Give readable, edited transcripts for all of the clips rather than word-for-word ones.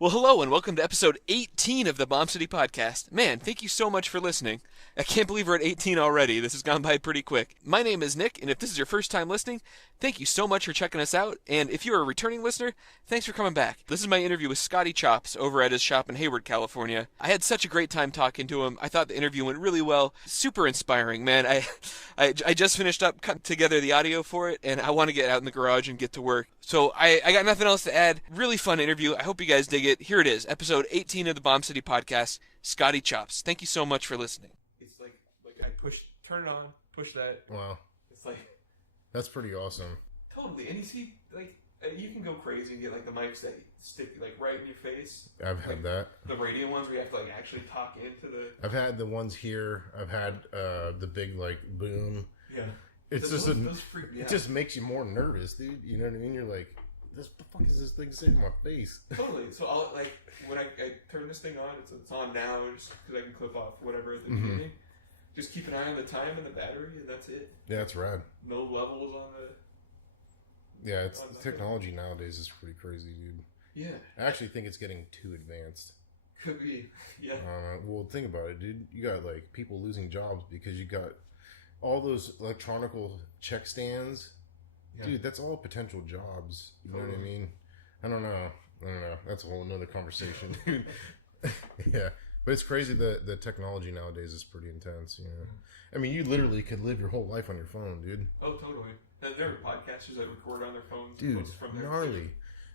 Well, hello and welcome to episode 18 of the Bomb City Podcast. Man, thank you so much for listening. I can't believe we're at 18 already. This has gone by pretty quick. My name is Nick, and if this is your first time listening, thank you so much for checking us out. And if you're a returning listener, thanks for coming back. This is my interview with Skoty Chops over at his shop in Hayward, California. I had such a great time talking to him. I thought the interview went really well. Super inspiring, man. I just finished up cutting together the audio for it, and I want to get out in the garage and get to work. So I got nothing else to add. Really fun interview. I hope you guys dig it. Here it is, episode 18 of the Bomb City Podcast, Skoty Chops. Thank you so much for listening. It's like I turn it on, push that. Wow. It's like... That's pretty awesome. Totally. And you see, like, you can go crazy and get, like, the mics that stick, like, right in your face. I've had that. The radio ones where you have to, like, actually talk into the... I've had the ones here. I've had the big, like, boom. Yeah. It's those freak me it out. just makes you more nervous, dude. You know what I mean? You're like, what the fuck is this thing saying in my face? Totally. So I'll, like, when I turn this thing on, it's on now just because I can clip off whatever at the beginning. Just keep an eye on the time and the battery, and that's it. Yeah, it's rad. No levels on the... Yeah, it's technology nowadays is pretty crazy, dude. Yeah. I actually think it's getting too advanced. Could be. Yeah. Well, think about it, dude. You got, like, people losing jobs because you got all those electronical check stands. Yeah. Dude, that's all potential jobs. You know what I mean? I don't know. That's a whole nother conversation, dude. Yeah. But it's crazy that the technology nowadays is pretty intense, you know. I mean, you literally could live your whole life on your phone, dude. Oh, totally. There are podcasters that record on their phones. Dude, from their gnarly.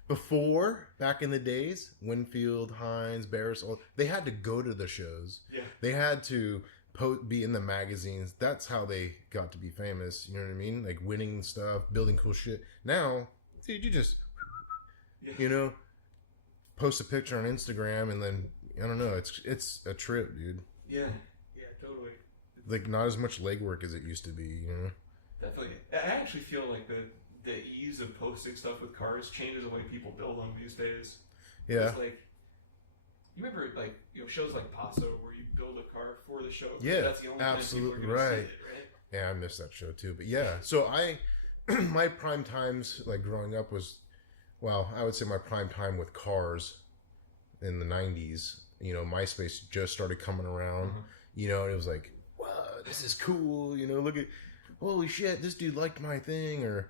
Before, back in the days, Winfield, Hines, Barris, they had to go to the shows. Yeah. They had to be in the magazines. That's how they got to be famous, you know what I mean? Like winning stuff, building cool shit. Now, dude, you just, you know, post a picture on Instagram and then, I don't know, it's a trip, dude. Yeah, totally. Like, not as much legwork as it used to be, you know? Definitely. I actually feel like the ease of posting stuff with cars changes the way people build them these days. Yeah. It's like, you remember, like, you know, shows like Paso where you build a car for the show? Yeah, that's the only absolutely time people are gonna right. see it, right? Yeah, I missed that show too. But yeah, so my prime times, like, growing up was, well, I would say my prime time with cars in the 90s. You know, MySpace just started coming around, you know, and it was like, wow, this is cool, you know, look at, holy shit, this dude liked my thing, or,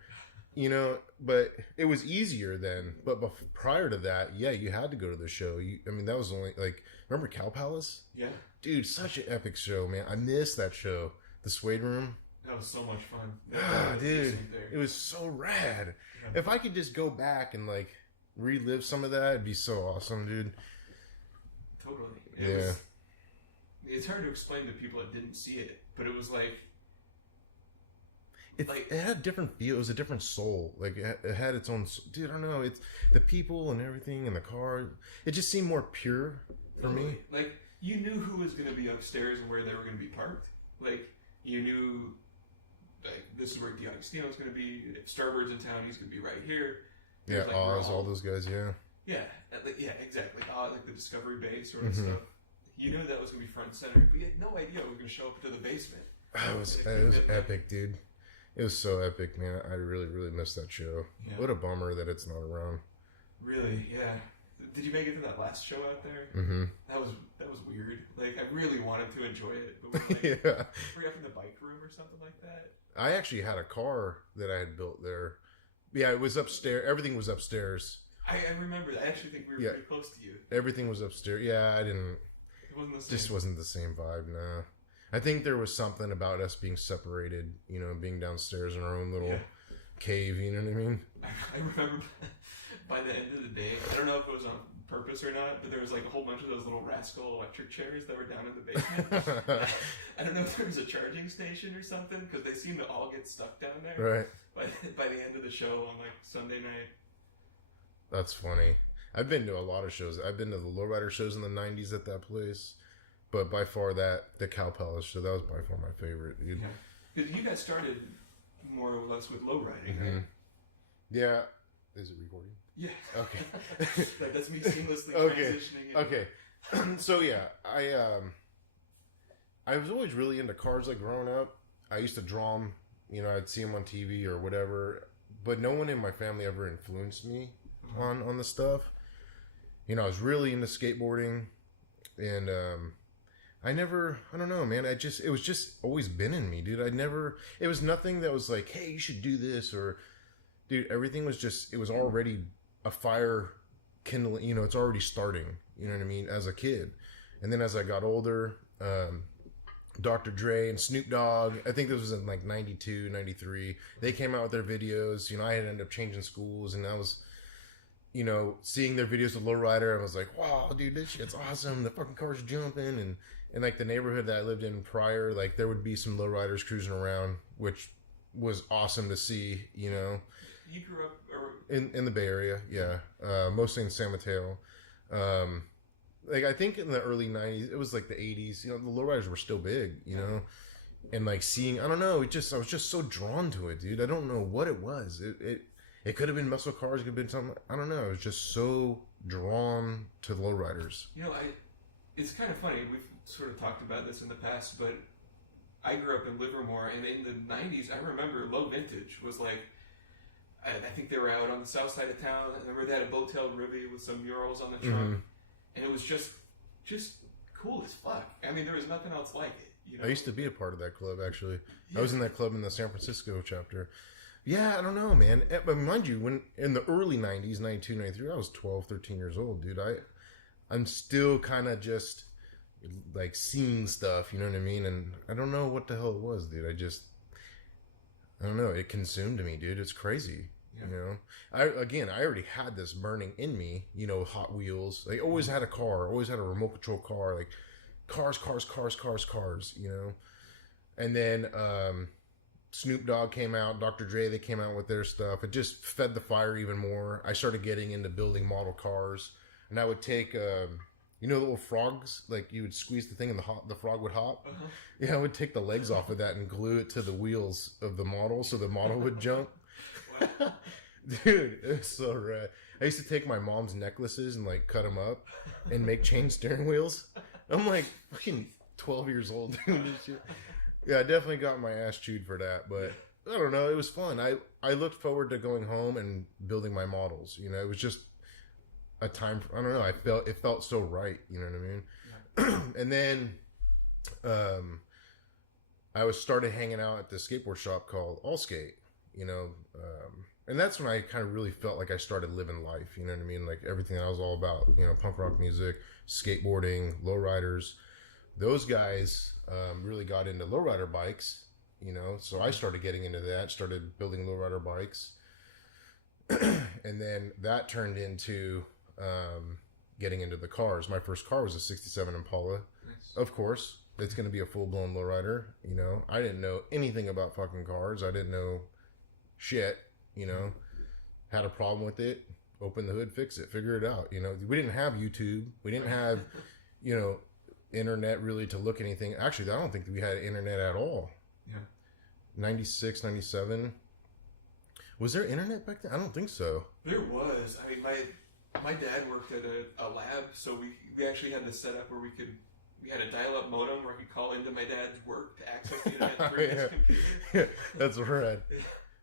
you know, but it was easier then. But prior to that, yeah, you had to go to the show. I mean, that was only, like, remember Cow Palace? Yeah. Dude, such an epic show, man. I missed that show. The Suede Room. That was so much fun. Dude, it was so rad. Yeah. If I could just go back and, like, relive some of that, it'd be so awesome, dude. Totally. It's hard to explain to people that didn't see it, but it was like... It had a different feel. It was a different soul. Like, it had its own... Dude, I don't know. It's the people and everything and the car. It just seemed more pure for me. Like, you knew who was going to be upstairs and where they were going to be parked. Like, you knew, like, this is where D'Agostino was going to be. If Starbird's in town, he's going to be right here. Yeah, like, Oz, all those guys, yeah. Yeah, exactly. Like the Discovery Bay sort of stuff. You knew that was going to be front and center, but you had no idea we were going to show up to the basement. It was epic, dude. It was so epic, man. I really, really missed that show. Yeah. What a bummer that it's not around. Really, yeah. Did you make it to that last show out there? Mm-hmm. That was weird. Like, I really wanted to enjoy it, but we were up in the bike room or something like that. I actually had a car that I had built there. Yeah, it was upstairs. Everything was upstairs. I remember that. I actually think we were pretty close to you. Everything was upstairs. Yeah, I didn't... It wasn't the same. Just wasn't the same vibe, no. I think there was something about us being separated, you know, being downstairs in our own little cave, you know what I mean? I remember by the end of the day, I don't know if it was on purpose or not, but there was like a whole bunch of those little rascal electric chairs that were down in the basement. I don't know if there was a charging station or something, because they seem to all get stuck down there. Right. By the end of the show on like Sunday night. That's funny. I've been to a lot of shows. I've been to the lowrider shows in the 90s at that place. But by far the Cow Palace show, that was by far my favorite. Dude. Yeah. Because you guys started more or less with lowriding, right? Yeah. Is it recording? Yeah. Okay. That's me seamlessly transitioning. Okay. So yeah, I was always really into cars like growing up. I used to draw them, you know, I'd see them on TV or whatever, but no one in my family ever influenced me on the stuff. I was really into skateboarding, and I don't know, man. It was just always been in me, dude. It was nothing that was like, hey, you should do this, or, dude, everything was just, it was already a fire kindling, it's already starting, you know what I mean, as a kid. And then as I got older, Dr. Dre and Snoop Dogg, I think this was in like 92, 93, they came out with their videos. I had ended up changing schools, and I was, seeing their videos with lowrider. I was like, wow, dude, this shit's awesome. The fucking car's jumping. And like the neighborhood that I lived in prior, like there would be some lowriders cruising around, which was awesome to see, You grew up in the Bay Area, yeah. Mostly in San Mateo. Like I think in the early 90s, it was like the 80s, the lowriders were still big, and like seeing, I don't know, I was just so drawn to it, dude. I don't know what it was. It could have been muscle cars, it could have been something, I don't know. I was just so drawn to the lowriders. It's kind of funny. We've sort of talked about this in the past, but I grew up in Livermore, and in the 90s, I remember low vintage was like, I think they were out on the south side of town. I remember they had a Botel Rivy with some murals on the trunk. Mm-hmm. And it was just cool as fuck. I mean, there was nothing else like it. I used to be a part of that club, actually. Yeah. I was in that club in the San Francisco chapter. Yeah, I don't know, man. But mind you, when in the early 90s, 92, 93, I was 12, 13 years old, dude. I'm still kind of just, like, seeing stuff, you know what I mean? And I don't know what the hell it was, dude. I don't know. It consumed me, dude. It's crazy. Yeah. I already had this burning in me, Hot Wheels. I always had a car, always had a remote control car, like cars, And then Snoop Dogg came out, Dr. Dre, they came out with their stuff. It just fed the fire even more. I started getting into building model cars, and I would take, the little frogs, like you would squeeze the thing and the frog would hop. Uh-huh. Yeah, I would take the legs off of that and glue it to the wheels of the model so the model would jump. Dude, it's so rad. I used to take my mom's necklaces and like cut them up and make chain steering wheels. I'm like fucking 12 years old doing this shit. Yeah, I definitely got my ass chewed for that, but I don't know, it was fun. I looked forward to going home and building my models. It was just a time. I don't know. It felt so right. You know what I mean? Yeah. And then, I started hanging out at this skateboard shop called All Skate. And that's when I kind of really felt like I started living life, you know what I mean? Like everything I was all about, punk rock music, skateboarding, lowriders. Those guys really got into lowrider bikes, so I started getting into that, started building lowrider bikes. And then that turned into getting into the cars. My first car was a 67 Impala. Nice. Of course, it's going to be a full-blown lowrider, I didn't know anything about fucking cars. I didn't know shit, had a problem with it, open the hood, fix it, figure it out. We didn't have YouTube. We didn't have, internet really to look anything. Actually, I don't think we had internet at all. Yeah. 96, 97. Was there internet back then? I don't think so. There was. I mean, my dad worked at a lab, so we actually had this setup where we had a dial-up modem where I could call into my dad's work to access the internet through his computer. Yeah, that's rad.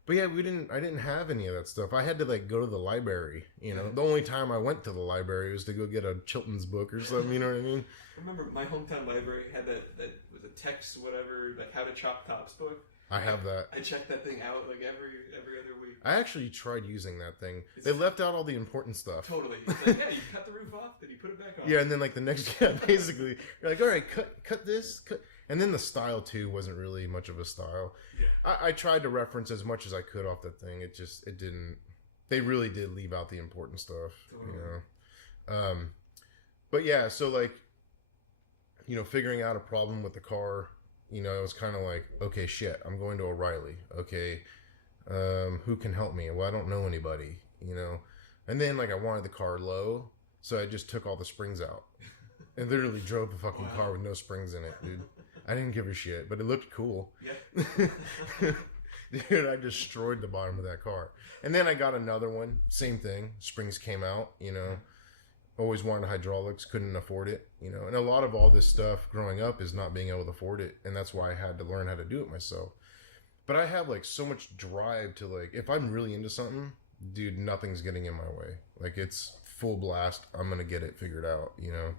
But yeah, I didn't have any of that stuff. I had to like go to the library, The only time I went to the library was to go get a Chilton's book or something, you know what I mean? I remember my hometown library had that was a text, whatever, like how to chop tops book. I have that. I checked that thing out like every other week. I actually tried using that thing. They left out all the important stuff. Totally. It's like, yeah, you cut the roof off, then you put it back on. Yeah, and then like the next, basically, you're like, all right, cut this, cut. And then the style too wasn't really much of a style. Yeah. I tried to reference as much as I could off that thing. It didn't. They really did leave out the important stuff, totally. But yeah, so like, figuring out a problem with the car. It was kind of like, okay, shit, I'm going to O'Reilly. Okay, who can help me? Well, I don't know anybody, And then, like, I wanted the car low, so I just took all the springs out. And literally drove a fucking car with no springs in it, dude. I didn't give a shit, but it looked cool. Yeah. Dude, I destroyed the bottom of that car. And then I got another one, same thing. Springs came out, Always wanted hydraulics, couldn't afford it, And a lot of all this stuff growing up is not being able to afford it. And that's why I had to learn how to do it myself. But I have like so much drive to like, if I'm really into something, dude, nothing's getting in my way. Like it's full blast. I'm gonna get it figured out, you know.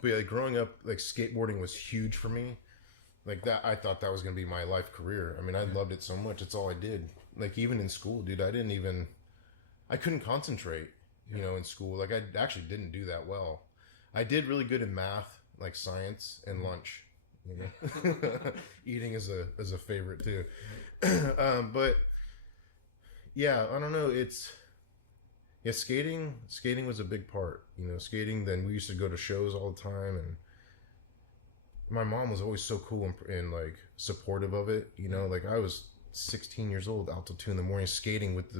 But yeah, like, growing up, like, skateboarding was huge for me. Like, that, I thought that was gonna be my life career. I mean, I loved it so much. It's all I did. Like, even in school, dude, I couldn't concentrate, you know, in school. Like, I actually didn't do that well. I did really good in math, like science and lunch. You know, eating is a favorite too. But yeah, I don't know. Skating was a big part. You know, skating. Then we used to go to shows all the time, and my mom was always so cool and like supportive of it. You know, like, I was 16 years old out till 2 a.m. skating with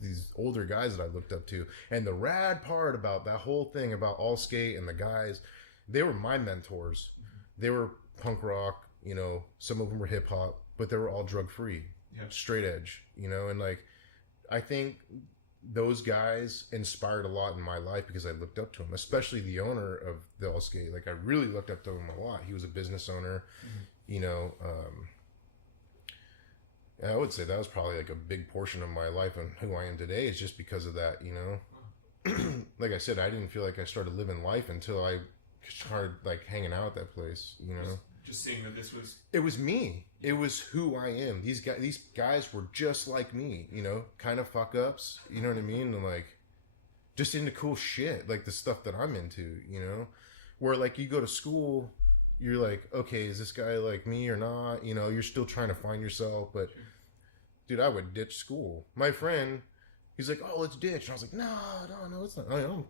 these older guys that I looked up to. And the rad part about that whole thing about all skate and the guys, they were my mentors. They were punk rock, you know, some of them were hip hop, but they were all drug free, straight edge, you know. And like, I think those guys inspired a lot in my life because I looked up to him, especially the owner of the all skate. Like, I really looked up to him a lot. He was a business owner, you know. I would say that was probably like a big portion of my life and who I am today is just because of that, you know. Like I said, I didn't feel like I started living life until I started like hanging out at that place, you know. Just seeing that it was me. It was who I am. These guys were just like me, you know, kind of fuck ups, you know what I mean? And like, just into cool shit, like the stuff that I'm into, you know. Where like, you go to school, you're like, okay, is this guy like me or not? You know, you're still trying to find yourself. But dude, I would ditch school. My friend, he's like, oh, let's ditch. And I was like, no, it's not. I'm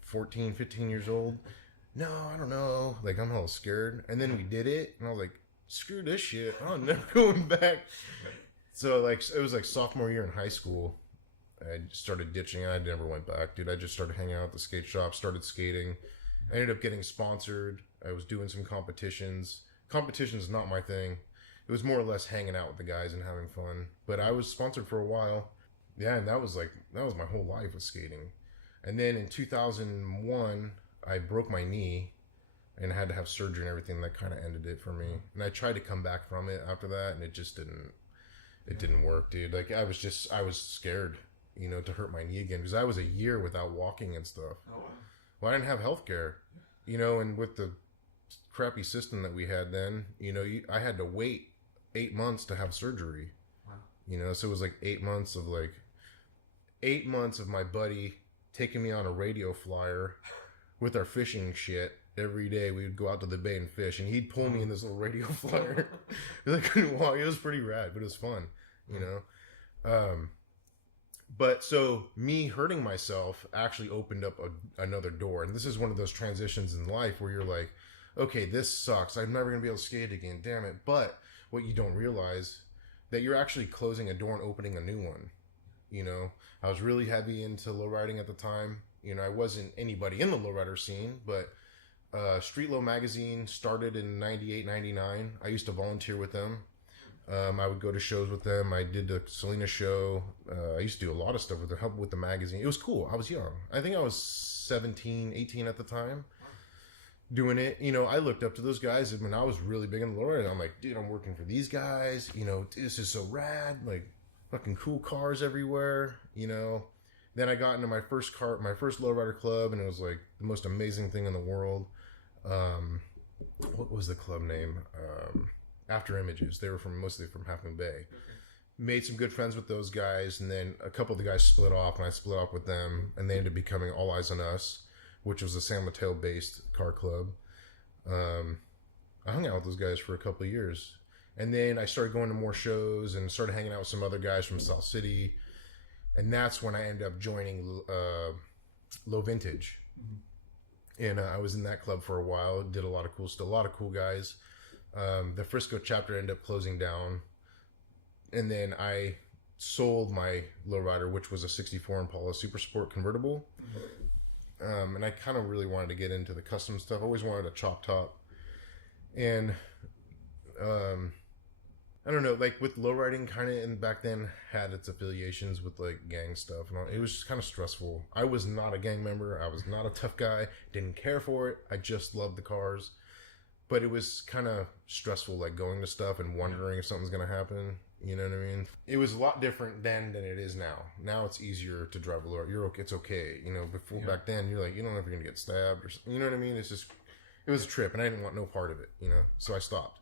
14, 15 years old. No, I don't know. Like, I'm all scared. And then we did it, and I was like, screw this shit. I'm never going back. So like, it was like sophomore year in high school. I started ditching. I never went back, dude. I just started hanging out at the skate shop, started skating. I ended up getting sponsored. I was doing some competitions. Competition's not my thing. It was more or less hanging out with the guys and having fun. But I was sponsored for a while. Yeah, and that was my whole life was skating. And then in 2001, I broke my knee and I had to have surgery and everything. That kind of ended it for me. And I tried to come back from it after that, and it just didn't work, dude. Like, I was scared, you know, to hurt my knee again because I was a year without walking and stuff. Oh, wow. Well, I didn't have health care, you know, and with the crappy system that we had then, you know, I had to wait 8 months to have surgery. Wow. You know, so it was like 8 months of my buddy taking me on a radio flyer with our fishing shit. Every day we would go out to the bay and fish, and he'd pull me in this little radio flyer. I couldn't walk. It was pretty rad, but it was fun, you know. But so me hurting myself actually opened up another door. And this is one of those transitions in life where you're like, okay, this sucks. I'm never going to be able to skate again. Damn it. But what you don't realize that you're actually closing a door and opening a new one. You know, I was really heavy into lowriding at the time. You know, I wasn't anybody in the lowrider scene, but Street Low magazine started in 98, 99. I used to volunteer with them. I would go to shows with them. I did the Selena show. I used to do a lot of stuff with the help with the magazine. It was cool. I was young. I think I was 17, 18 at the time doing it. You know, I looked up to those guys when I was really big in the lowrider. I'm like, dude, I'm working for these guys. You know, this is so rad. Like, fucking cool cars everywhere, you know. Then I got into my first lowrider club, and it was like the most amazing thing in the world. What was the club name? After Images. They were mostly from Half Moon Bay. Okay. Made some good friends with those guys, and then a couple of the guys split off, and I split off with them, and they ended up becoming All Eyes on Us, which was a San Mateo based car club. I hung out with those guys for a couple of years, and then I started going to more shows and started hanging out with some other guys from South City, and that's when I ended up joining Low Vintage. Mm-hmm. And I was in that club for a while, did a lot of cool stuff, a lot of cool guys. The Frisco chapter ended up closing down, and then I sold my lowrider, which was a 64 Impala Super Sport convertible. Mm-hmm. And I kind of really wanted to get into the custom stuff. I always wanted a chop top. And I don't know, like with lowriding kind of, and back then had its affiliations with like gang stuff and all. It was just kind of stressful. I was not a gang member. I was not a tough guy. Didn't care for it. I just loved the cars. But it was kind of stressful, like going to stuff and wondering if something's going to happen, You know what I mean? It was a lot different then than it is now. Now it's easier to drive a lowrider. You're okay. It's okay. You know, before back then, you're like, you don't know if you're going to get stabbed or something. You know what I mean? It's just, it was a trip and I didn't want no part of it, you know? So I stopped.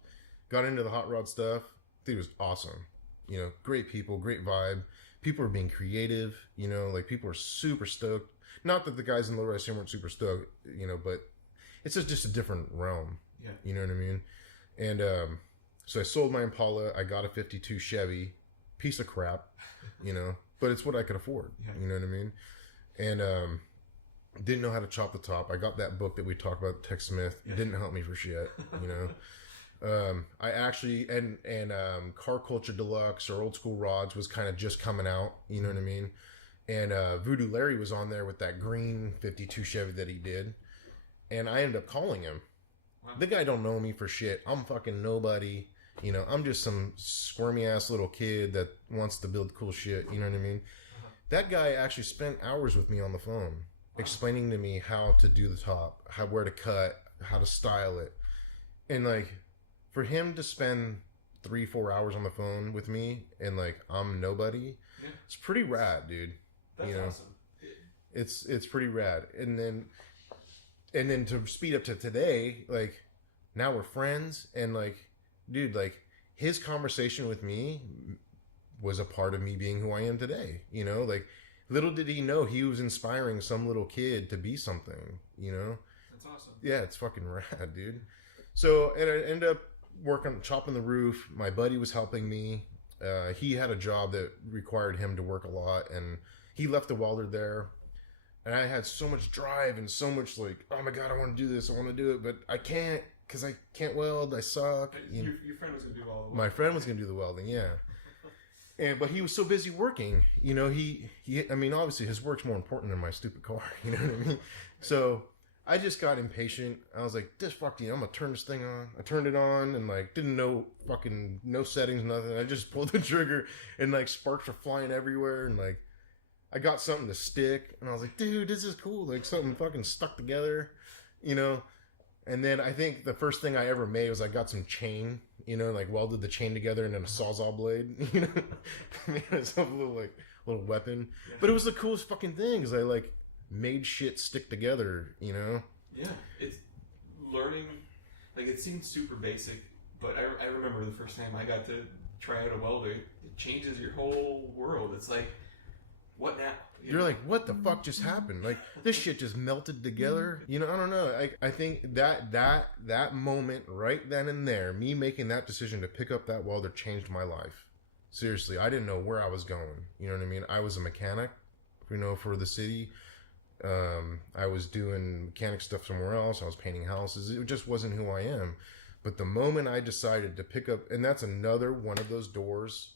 Got into the hot rod stuff. Dude, it was awesome. You know, great people, great vibe. People are being creative, you know, like people are super stoked. Not that the guys in lowrider scene weren't super stoked, you know, but it's just a different realm. Yeah. You know what I mean? And so I sold my Impala. I got a 52 Chevy. Piece of crap, you know, but it's what I could afford. Yeah. You know what I mean? And didn't know how to chop the top. I got that book that we talked about, Tech Smith. Yeah. Didn't help me for shit, you know. I actually, and Car Culture Deluxe or Old School Rods was kind of just coming out, you know what I mean? And Voodoo Larry was on there with that green 52 Chevy that he did. And I ended up calling him. Wow. The guy don't know me for shit. I'm fucking nobody. You know, I'm just some squirmy ass little kid that wants to build cool shit. You know what I mean? Uh-huh. That guy actually spent hours with me on the phone, explaining to me how to do the top, where to cut, how to style it. And like, for him to spend 3-4 hours on the phone with me and like, I'm nobody, it's pretty rad, dude. That's awesome. It's pretty rad. And then to speed up to today, like now we're friends and like, dude, like his conversation with me was a part of me being who I am today. You know, like little did he know he was inspiring some little kid to be something, you know? That's awesome. Yeah, it's fucking rad, dude. So, and I ended up chopping the roof. My buddy was helping me. He had a job that required him to work a lot and he left the welder there. And I had so much drive and so much like, oh my God, I want to do this. I want to do it, but I can't because I can't weld. I suck. Your friend was going to do all the welding. My friend was going to do the welding, yeah. But he was so busy working, you know, I mean, obviously his work's more important than my stupid car, you know what I mean? So I just got impatient. I was like, this fucking, I'm going to turn this thing on. I turned it on and like, didn't know fucking, no settings, nothing. I just pulled the trigger and like sparks were flying everywhere and like, I got something to stick and I was like, dude, this is cool. Like something fucking stuck together, you know? And then I think the first thing I ever made was I got some chain, you know, like welded the chain together and then a Sawzall blade, you know? I mean, it's a little weapon. Yeah. But it was the coolest fucking thing because I like made shit stick together, you know? Yeah. It's learning, like it seems super basic, but I remember the first time I got to try out a welder, it changes your whole world. It's like, what now? You're like, what the fuck just happened? Like, this shit just melted together. You know, I don't know. I think that moment right then and there, me making that decision to pick up that welder changed my life. Seriously, I didn't know where I was going. You know what I mean? I was a mechanic, you know, for the city. I was doing mechanic stuff somewhere else. I was painting houses. It just wasn't who I am. But the moment I decided to pick up, and that's another one of those doors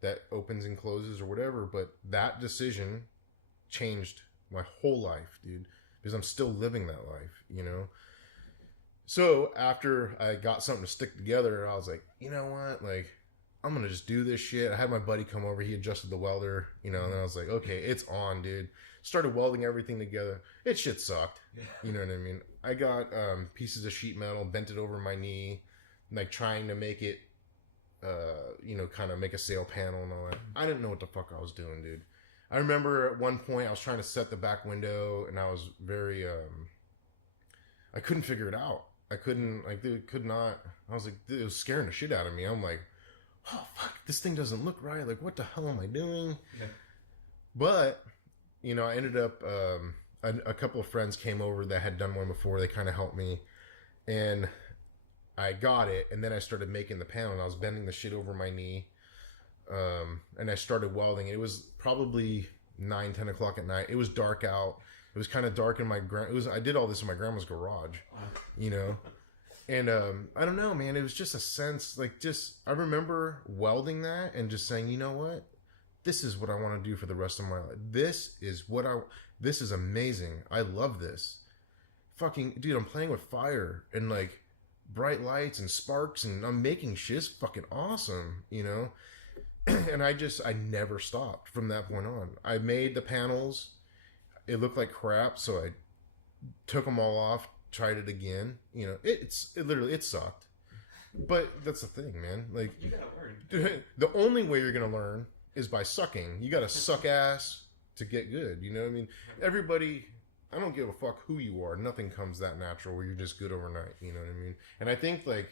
that opens and closes or whatever, but that decision changed my whole life, dude, because I'm still living that life, you know? So after I got something to stick together, I was like, you know what? Like, I'm going to just do this shit. I had my buddy come over. He adjusted the welder, you know, and I was like, okay, it's on, dude. Started welding everything together. It shit sucked. Yeah. You know what I mean? I got pieces of sheet metal, bent it over my knee, like trying to make it, you know, kind of make a sail panel and all that. I didn't know what the fuck I was doing, dude. I remember at one point I was trying to set the back window and I was very, I couldn't figure it out. I couldn't, like, dude, could not. I was like, it was scaring the shit out of me. I'm like, oh fuck, this thing doesn't look right. Like, what the hell am I doing? Yeah. But, you know, I ended up, a couple of friends came over that had done one before. They kind of helped me. And I got it, and then I started making the panel, and I was bending the shit over my knee, and I started welding. It was probably 9-10 o'clock at night. It was dark out. It was kind of dark in I did all this in my grandma's garage, you know, and I don't know, man. It was just a sense, like, I remember welding that and just saying, you know what, this is what I want to do for the rest of my life. This is amazing. I love this. Fucking dude, I'm playing with fire and like bright lights and sparks and I'm making shit. It's fucking awesome, you know? And I never stopped from that point on. I made the panels. It looked like crap, so I took them all off, tried it again. You know, it literally sucked. But that's the thing, man. Like, you gotta learn. The only way you're gonna learn is by sucking. You gotta suck ass to get good. You know what I mean? Everybody, I don't give a fuck who you are. Nothing comes that natural where you're just good overnight. You know what I mean? And I think, like,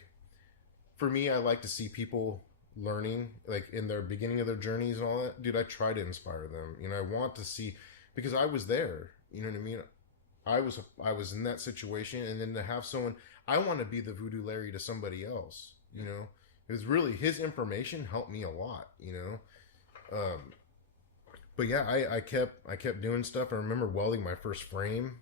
for me, I like to see people learning, like, in their beginning of their journeys and all that. Dude, I try to inspire them. You know, I want to see, because I was there. You know what I mean? I was in that situation, and then to have someone, I want to be the Voodoo Larry to somebody else. You know, because really his information helped me a lot. You know, but yeah, I kept doing stuff. I remember welding my first frame.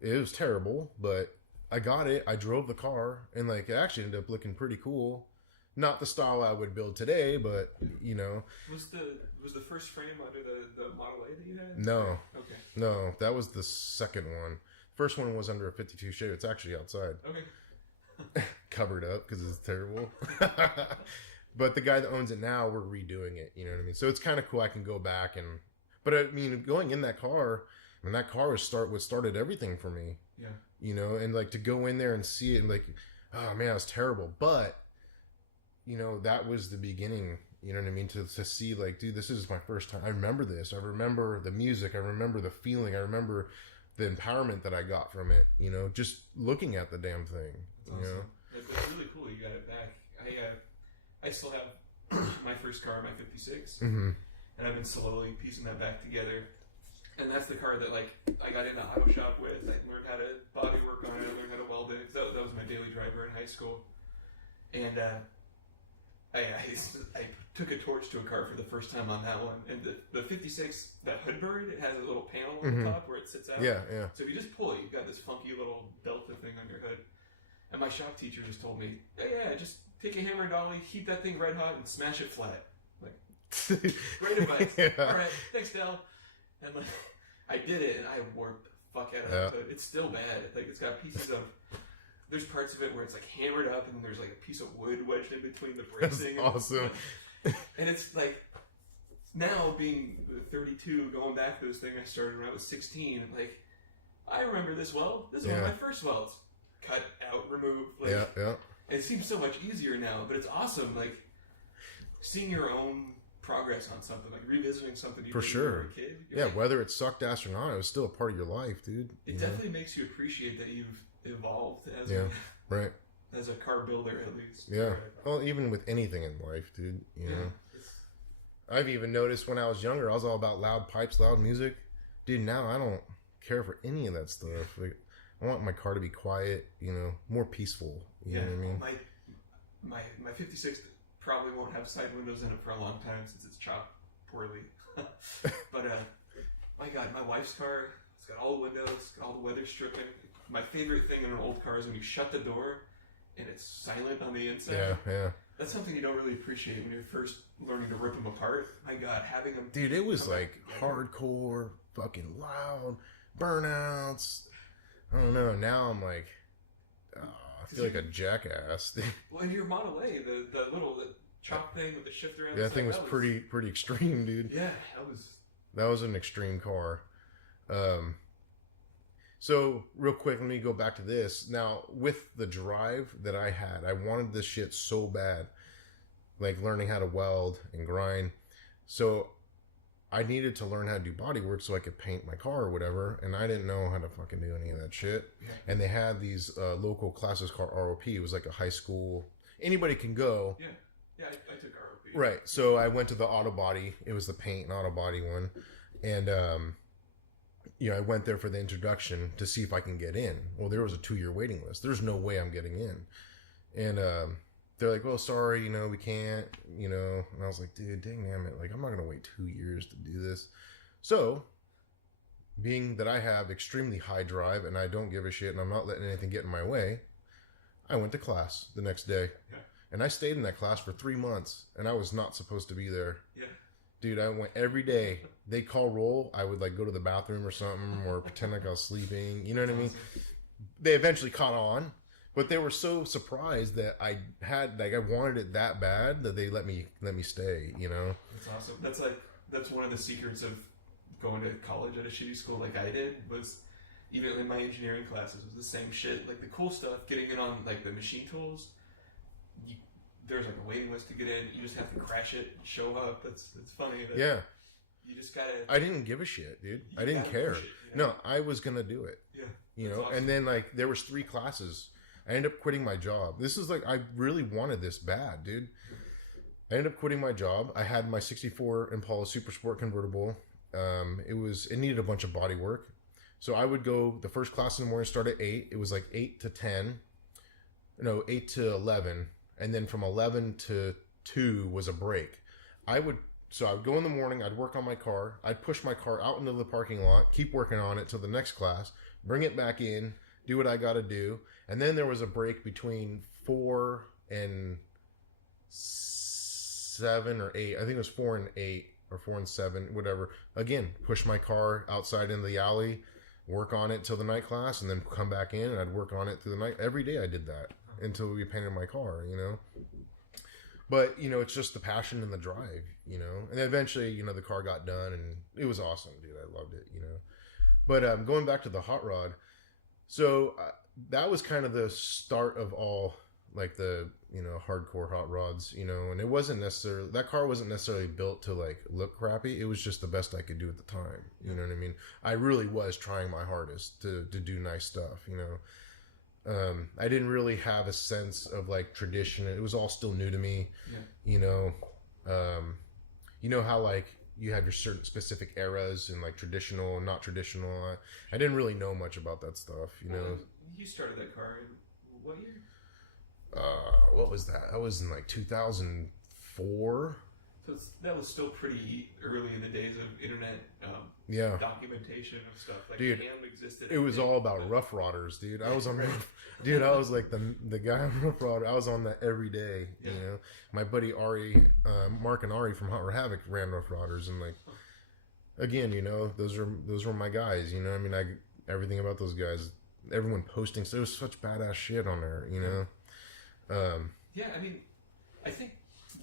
It was terrible, but I got it. I drove the car, and like it actually ended up looking pretty cool. Not the style I would build today, but you know. Was the first frame under the Model A that you had? No. Okay. No, that was the second one. First one was under a 52 Chevy. It's actually outside. Okay. Covered up because it's terrible. But the guy that owns it now, we're redoing it. You know what I mean? So it's kind of cool. I can go back and. But I mean, going in that car, and that car was what started everything for me. Yeah. You know, and like to go in there and see it and like, oh man, it was terrible. But, you know, that was the beginning. You know what I mean? To see like, dude, this is my first time. I remember this. I remember the music. I remember the feeling. I remember the empowerment that I got from it. You know, just looking at the damn thing. That's you awesome. know, It's really cool. You got it back. I still have my first car, my 56, mm-hmm. and I've been slowly piecing that back together. And that's the car that like I got into auto shop with. I learned how to body work on it. I learned how to weld it. That was my daily driver in high school. And I took a torch to a car for the first time on that one. And the 56, that hood bird, it has a little panel on mm-hmm. the top where it sits out. Yeah, yeah. So if you just pull it, you've got this funky little delta thing on your hood. And my shop teacher just told me, yeah, just take a hammer and dolly, heat that thing red hot, and smash it flat. Like, great advice. Yeah. All right, thanks, Dal. And like, I did it, and I warped the fuck out of it. It's still bad. Like, it's got pieces of. There's parts of it where it's like hammered up, and there's like a piece of wood wedged in between the bracing. That's awesome. And it's like now being 32, going back to this thing I started when I was 16. And like, I remember this weld. This is one of my first welds. Cut out, remove. Like, yeah. And it seems so much easier now, but it's awesome. Like seeing your own progress on something, like revisiting something you for did sure. when you were a kid. Yeah, like, whether it sucked ass or not, it was still a part of your life, dude. It definitely makes you appreciate that you've evolved as right. As a car builder, at least. Yeah. Well, even with anything in life, dude. You know. I've even noticed when I was younger, I was all about loud pipes, loud music. Dude, now I don't care for any of that stuff. Like, I want my car to be quiet, you know, more peaceful. You know what I mean? My 56 probably won't have side windows in it for a long time since it's chopped poorly. But my God, my wife's car, it's got all the windows, it's got all the weather stripping. My favorite thing in an old car is when you shut the door and it's silent on the inside. Yeah. That's something you don't really appreciate when you're first learning to rip them apart. My God, having them... Dude, it was like hardcore, fucking loud, burnouts. I don't know. Now I'm like, I feel like a jackass. Well, in your Model A, the little chop thing with the shifter on that thing was pretty extreme, dude. Yeah, that was an extreme car. So real quick, let me go back to this. Now, with the drive that I had, I wanted this shit so bad, like learning how to weld and grind. So I needed to learn how to do body work so I could paint my car or whatever, and I didn't know how to fucking do any of that shit. Yeah. And they had these local classes called ROP. It was like a high school. Anybody can go. Yeah, I took ROP. Right. So I went to the auto body. It was the paint and auto body one, and I went there for the introduction to see if I can get in. Well, there was a 2-year waiting list. There's no way I'm getting in, and they're like, well, sorry, we can't, And I was like, dude, dang damn it. Like, I'm not going to wait 2 years to do this. So, being that I have extremely high drive and I don't give a shit and I'm not letting anything get in my way, I went to class the next day. Yeah. And I stayed in that class for 3 months and I was not supposed to be there. Yeah. Dude, I went every day. They call roll. I would like go to the bathroom or something or pretend like I was sleeping. You know what I mean? They eventually caught on. But they were so surprised that I wanted it that bad that they let me stay, That's awesome. That's one of the secrets of going to college at a shitty school like I did, was even in my engineering classes was the same shit. Like the cool stuff, getting in on like the machine tools, there's like a waiting list to get in. You just have to crash it, show up. It's funny. Yeah. You just gotta. I didn't give a shit, dude. I didn't care. It, you know? No, I was gonna do it. Yeah. You know, awesome. and then like there was 3 classes. I ended up quitting my job. This is like I really wanted this bad, dude. I ended up quitting my job. I had my '64 Impala Super Sport convertible. It needed a bunch of body work. So I would go the first class in the morning, start at 8. It was like 8 to 10. No, 8 to 11. And then from 11 to 2 was a break. So I would go in the morning, I'd work on my car, I'd push my car out into the parking lot, keep working on it till the next class, bring it back in, do what I gotta do. And then there was a break between 4 and 7 or 8. I think it was 4 and 8 or 4 and 7, whatever. Again, push my car outside into the alley, work on it till the night class, and then come back in and I'd work on it through the night. Every day I did that until we painted my car, you know. But, you know, it's just the passion and the drive, you know. And eventually, you know, the car got done and it was awesome, dude. I loved it, you know. But going back to the hot rod, so that was kind of the start of all, like, the, you know, hardcore hot rods, you know. And it wasn't necessarily, that car wasn't necessarily built to, like, look crappy. It was just the best I could do at the time, you know what I mean? I really was trying my hardest to do nice stuff, you know. I didn't really have a sense of like tradition. It was all still new to me, you know. You know how like you have your certain specific eras and like traditional and not traditional. I didn't really know much about that stuff, you know. You started that car in what year? What was that? That was in like 2004. So that was still pretty early in the days of internet documentation of stuff. Like, dude, CAM existed. It was all about rough rodders, dude. I was on dude, I was like the guy on rough rodder. I was on that every day, you know. My buddy Ari, Mark and Ari from Hot Rod Havoc ran rough rodders, and like again, you know, those were my guys, you know. I mean, everything about those guys, everyone posting, so there was such badass shit on there, you know. Yeah, I mean, I think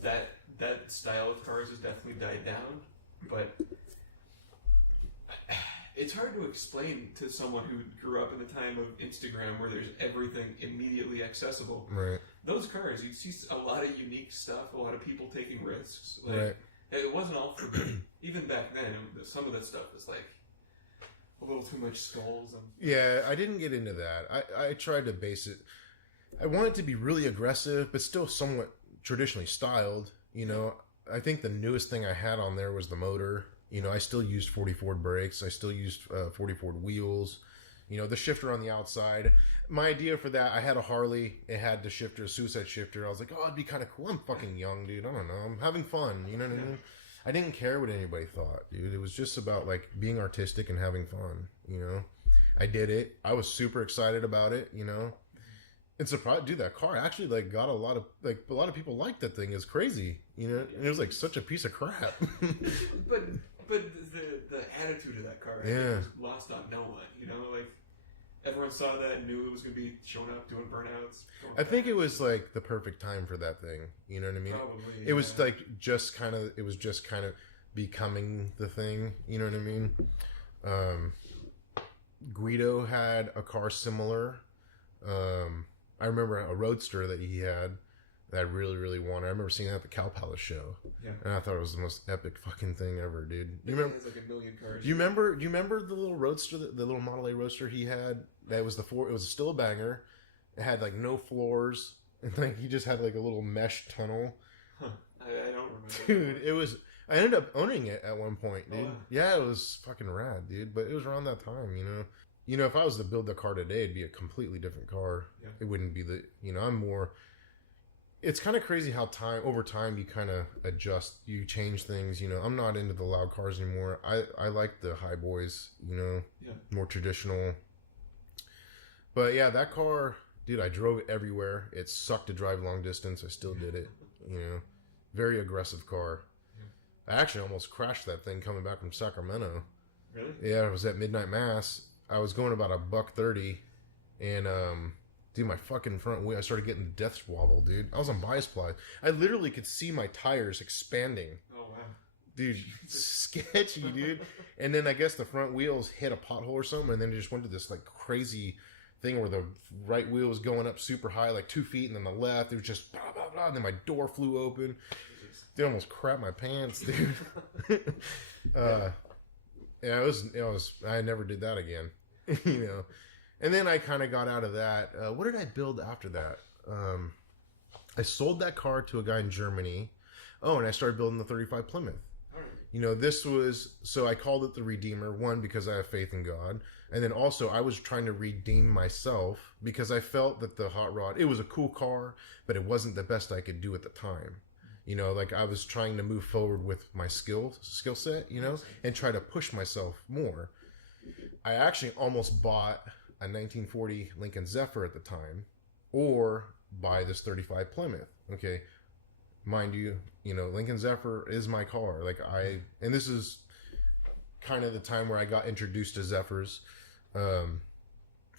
that style of cars has definitely died down, but it's hard to explain to someone who grew up in the time of Instagram where there's everything immediately accessible. Right. Those cars, you see a lot of unique stuff, a lot of people taking risks. Like, right. It wasn't all forbidden. Even back then, some of that stuff was like a little too much skulls. Yeah, I didn't get into that. I tried to base it. I wanted to be really aggressive, but still somewhat traditionally styled. You know, I think the newest thing I had on there was the motor. You know, I still used 40 Ford brakes. I still used 40 Ford wheels. You know, the shifter on the outside. My idea for that, I had a Harley. It had the shifter, a suicide shifter. I was like, oh, it'd be kind of cool. I'm fucking young, dude. I don't know. I'm having fun. You know what I mean? I didn't care what anybody thought, dude. It was just about, like, being artistic and having fun, you know? I did it. I was super excited about it, you know? And surprised, dude, that car actually, like, got a lot of people liked that thing. It's crazy, you know? And it was, like, such a piece of crap. But the attitude of that car was lost on no one, you know? Like, everyone saw that and knew it was going to be showing up, doing burnouts. I think it was, like, the perfect time for that thing. You know what I mean? Probably. It was, like, just kind of becoming the thing. You know what I mean? Guido had a car similar. I remember a Roadster that he had that I really, really wanted. I remember seeing that at the Cow Palace show. Yeah. And I thought it was the most epic fucking thing ever, dude. You remember? It has like a million cars. Do you remember the little Roadster, the little Model A Roadster he had? That was it was still a banger. It had like no floors. And like he just had like a little mesh tunnel. Huh. I don't remember. Dude, it was... I ended up owning it at one point, dude. Oh, wow. Yeah, it was fucking rad, dude. But it was around that time, you know? You know, if I was to build the car today, it'd be a completely different car. Yeah. It wouldn't be I'm more... It's kind of crazy how over time you kind of adjust, you change things, you know. I'm not into the loud cars anymore. I like the high boys, you know, more traditional. But yeah, that car, dude, I drove it everywhere. It sucked to drive long distance. I still did it, you know. Very aggressive car. Yeah. I actually almost crashed that thing coming back from Sacramento. Really? Yeah, it was at Midnight Mass. I was going about $130, and dude, my fucking front wheel, I started getting the death wobble, dude. I was on bias ply. I literally could see my tires expanding. Oh, wow. Dude, sketchy, dude. And then I guess the front wheels hit a pothole or something, and then it just went to this, like, crazy thing where the right wheel was going up super high, like 2 feet, and then the left, it was just blah, blah, blah, and then my door flew open. They almost crapped my pants, dude. Yeah, it was, I never did that again, you know. And then I kind of got out of that. What did I build after that? I sold that car to a guy in Germany. Oh, and I started building the 35 Plymouth. You know, this was, so I called it the Redeemer, one, because I have faith in God. And then also I was trying to redeem myself because I felt that the hot rod, it was a cool car, but it wasn't the best I could do at the time. You know, like I was trying to move forward with my skill set, you know, and try to push myself more. I actually almost bought a 1940 Lincoln Zephyr at the time, or buy this 35 Plymouth. Okay. Mind you, you know, Lincoln Zephyr is my car. Like and this is kind of the time where I got introduced to Zephyrs. I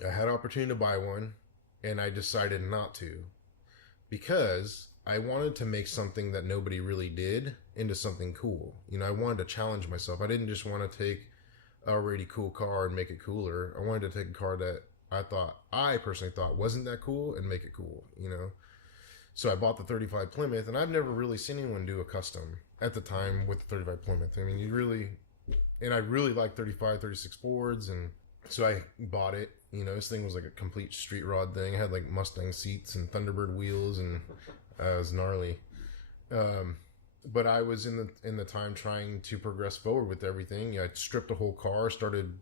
had an opportunity to buy one, and I decided not to because I wanted to make something that nobody really did into something cool. You know, I wanted to challenge myself. I didn't just want to take a already cool car and make it cooler. I wanted to take a car that I personally thought wasn't that cool and make it cool, you know? So I bought the 35 Plymouth, and I've never really seen anyone do a custom at the time with the 35 Plymouth. I mean, I really like 35, 36 boards, and so I bought it. You know, this thing was like a complete street rod thing. It had like Mustang seats and Thunderbird wheels, and it was gnarly. But I was in the time trying to progress forward with everything. I stripped the whole car, started,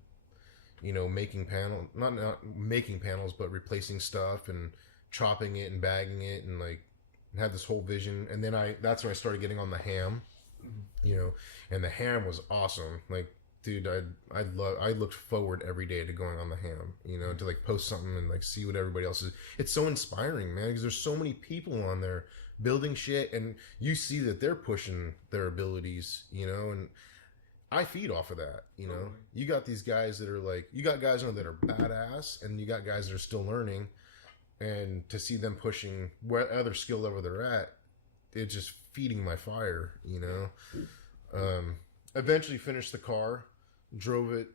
you know, making not making panels, but replacing stuff and chopping it and bagging it, and like had this whole vision. And then that's when I started getting on the ham, you know, and the ham was awesome. Like, dude, I looked forward every day to going on the ham, you know, to like post something and like see what everybody else is. It's so inspiring, man, because there's so many people on there building shit, and you see that they're pushing their abilities, you know, and I feed off of that, you know. You got these guys that are like, you got guys that are badass, and you got guys that are still learning, and to see them pushing where other skill level they're at, it's just feeding my fire, you know. Eventually finished the car, drove it.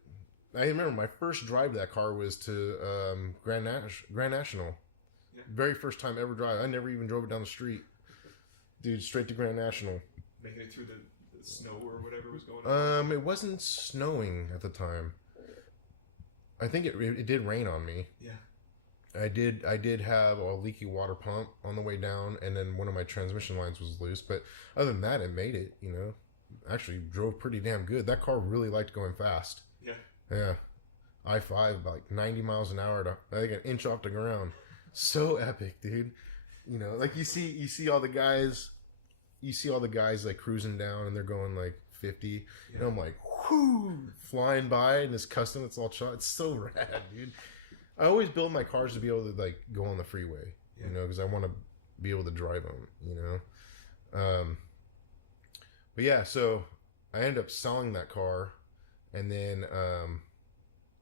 I remember my first drive to that car was to Grand National. Yeah. Very first time ever drive. I never even drove it down the street. Dude, straight to Grand National. Making it through the snow or whatever was going on? It wasn't snowing at the time. I think it did rain on me. Yeah. I did have a leaky water pump on the way down, and then one of my transmission lines was loose. But other than that, it made it, you know. Actually drove pretty damn good. That car really liked going fast. Yeah. Yeah. I-5 like 90 miles an hour to, I think, an inch off the ground. So epic, dude. You know, like you see all the guys like cruising down, and they're going like 50. Yeah. And I'm like, whoo, flying by in this custom. It's all shot. It's so rad, dude. I always build my cars to be able to like go on the freeway, you know, because I want to be able to drive them, you know. But yeah, so I ended up selling that car, and then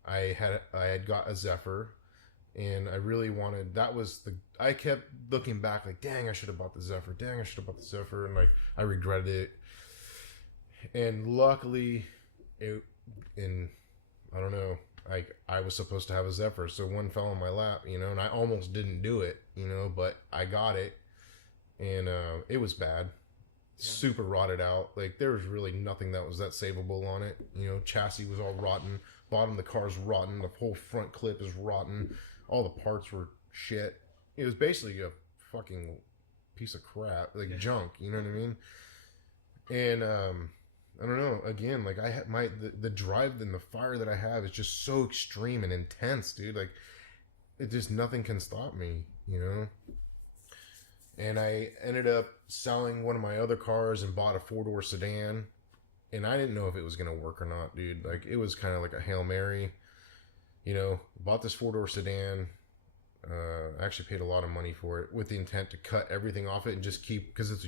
I had got a Zephyr, and I really wanted, I kept looking back like, dang, I should have bought the Zephyr. Dang, I should have bought the Zephyr, and like I regretted it. And luckily, I don't know, I was supposed to have a Zephyr, so one fell on my lap, you know, and I almost didn't do it, you know, but I got it, and it was bad. Super rotted out. Like, there was really nothing that was that savable on it. You know, chassis was all rotten. Bottom of the car's rotten. The whole front clip is rotten. All the parts were shit. It was basically a fucking piece of crap. Like, junk. You know what I mean? And, I don't know. Again, like, I had the drive and the fire that I have is just so extreme and intense, dude. Like, it just, nothing can stop me, you know? And I ended up selling one of my other cars and bought a 4-door sedan. And I didn't know if it was going to work or not, dude. Like, it was kind of like a Hail Mary. You know, bought this 4-door sedan. I actually paid a lot of money for it with the intent to cut everything off it and just keep, because it's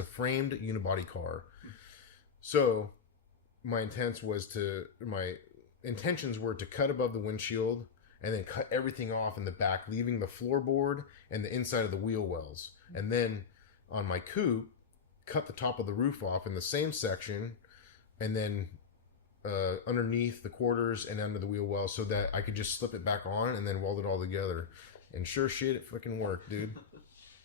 a framed unibody car. So my intentions were to cut above the windshield and then cut everything off in the back, leaving the floorboard and the inside of the wheel wells. And then on my coupe, cut the top of the roof off in the same section, and then underneath the quarters and under the wheel well so that I could just slip it back on and then weld it all together. And sure shit, it fucking worked, dude.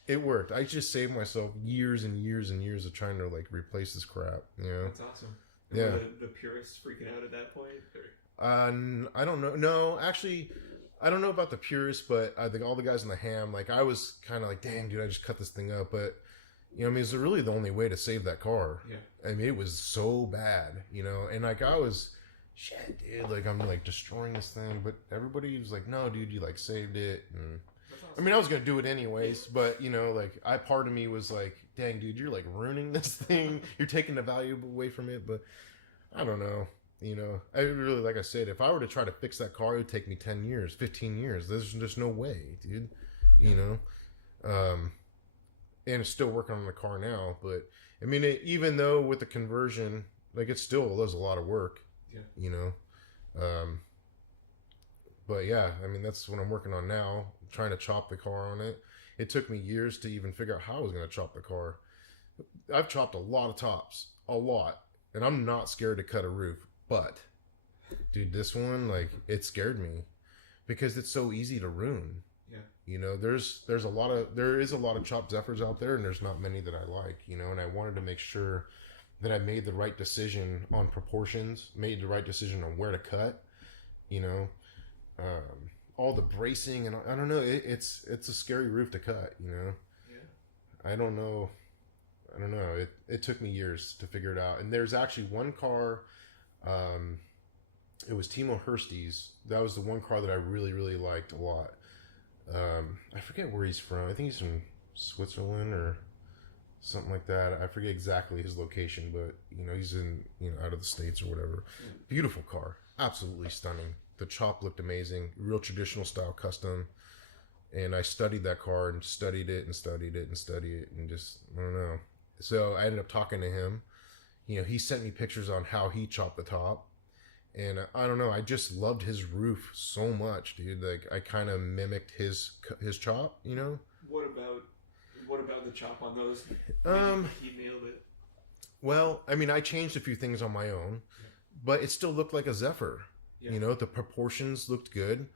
It worked. I just saved myself years and years and years of trying to like replace this crap. You know. That's awesome. And Yeah. were the purists freaking out at that point? I don't know. No, actually, I don't know about the purists, but I think all the guys in the ham, like I was kind of like, damn, dude, I just cut this thing up. But you know, I mean, it's really the only way to save that car. Yeah. I mean, it was so bad, you know, and like I was, shit, dude, like I'm like destroying this thing, but everybody was like, no, dude, you like saved it, and That's awesome. I mean, I was gonna do it anyways, but you know, like part of me was like, dang, dude, you're like ruining this thing, you're taking the value away from it, but I don't know, you know, I really, like I said, if I were to try to fix that car, it would take me 10 years, 15 years. There's just no way, dude, you know, and it's still working on the car now, but I mean, even though with the conversion, like it still does a lot of work, Yeah. you know. But yeah, I mean, that's what I'm working on now, trying to chop the car on it. It took me years to even figure out how I was going to chop the car. I've chopped a lot of tops, a lot, and I'm not scared to cut a roof. But, dude, this one, like, it scared me because it's so easy to ruin. Yeah. You know, there is a lot of chopped Zephyrs out there, and there's not many that I like, you know, and I wanted to make sure that I made the right decision on proportions, made the right decision on where to cut, you know, all the bracing, and I don't know, it's a scary roof to cut, you know. Yeah. I don't know. It took me years to figure it out. And there's actually one car, it was Timo Hursty's. That was the one car that I really, really liked a lot. I forget where he's from. I think he's from Switzerland or something like that. I forget exactly his location, but you know, he's in, you know, out of the States or whatever. Beautiful car. Absolutely stunning. The chop looked amazing. Real traditional style custom. And I studied that car and studied it and studied it and studied it and just, I don't know. So I ended up talking to him. You know, he sent me pictures on how he chopped the top. And I don't know, I just loved his roof so much, dude. Like, I kind of mimicked his chop, you know? What about the chop on those? He nailed it. Well, I mean, I changed a few things on my own, but it still looked like a Zephyr. Yeah. You know, the proportions looked good.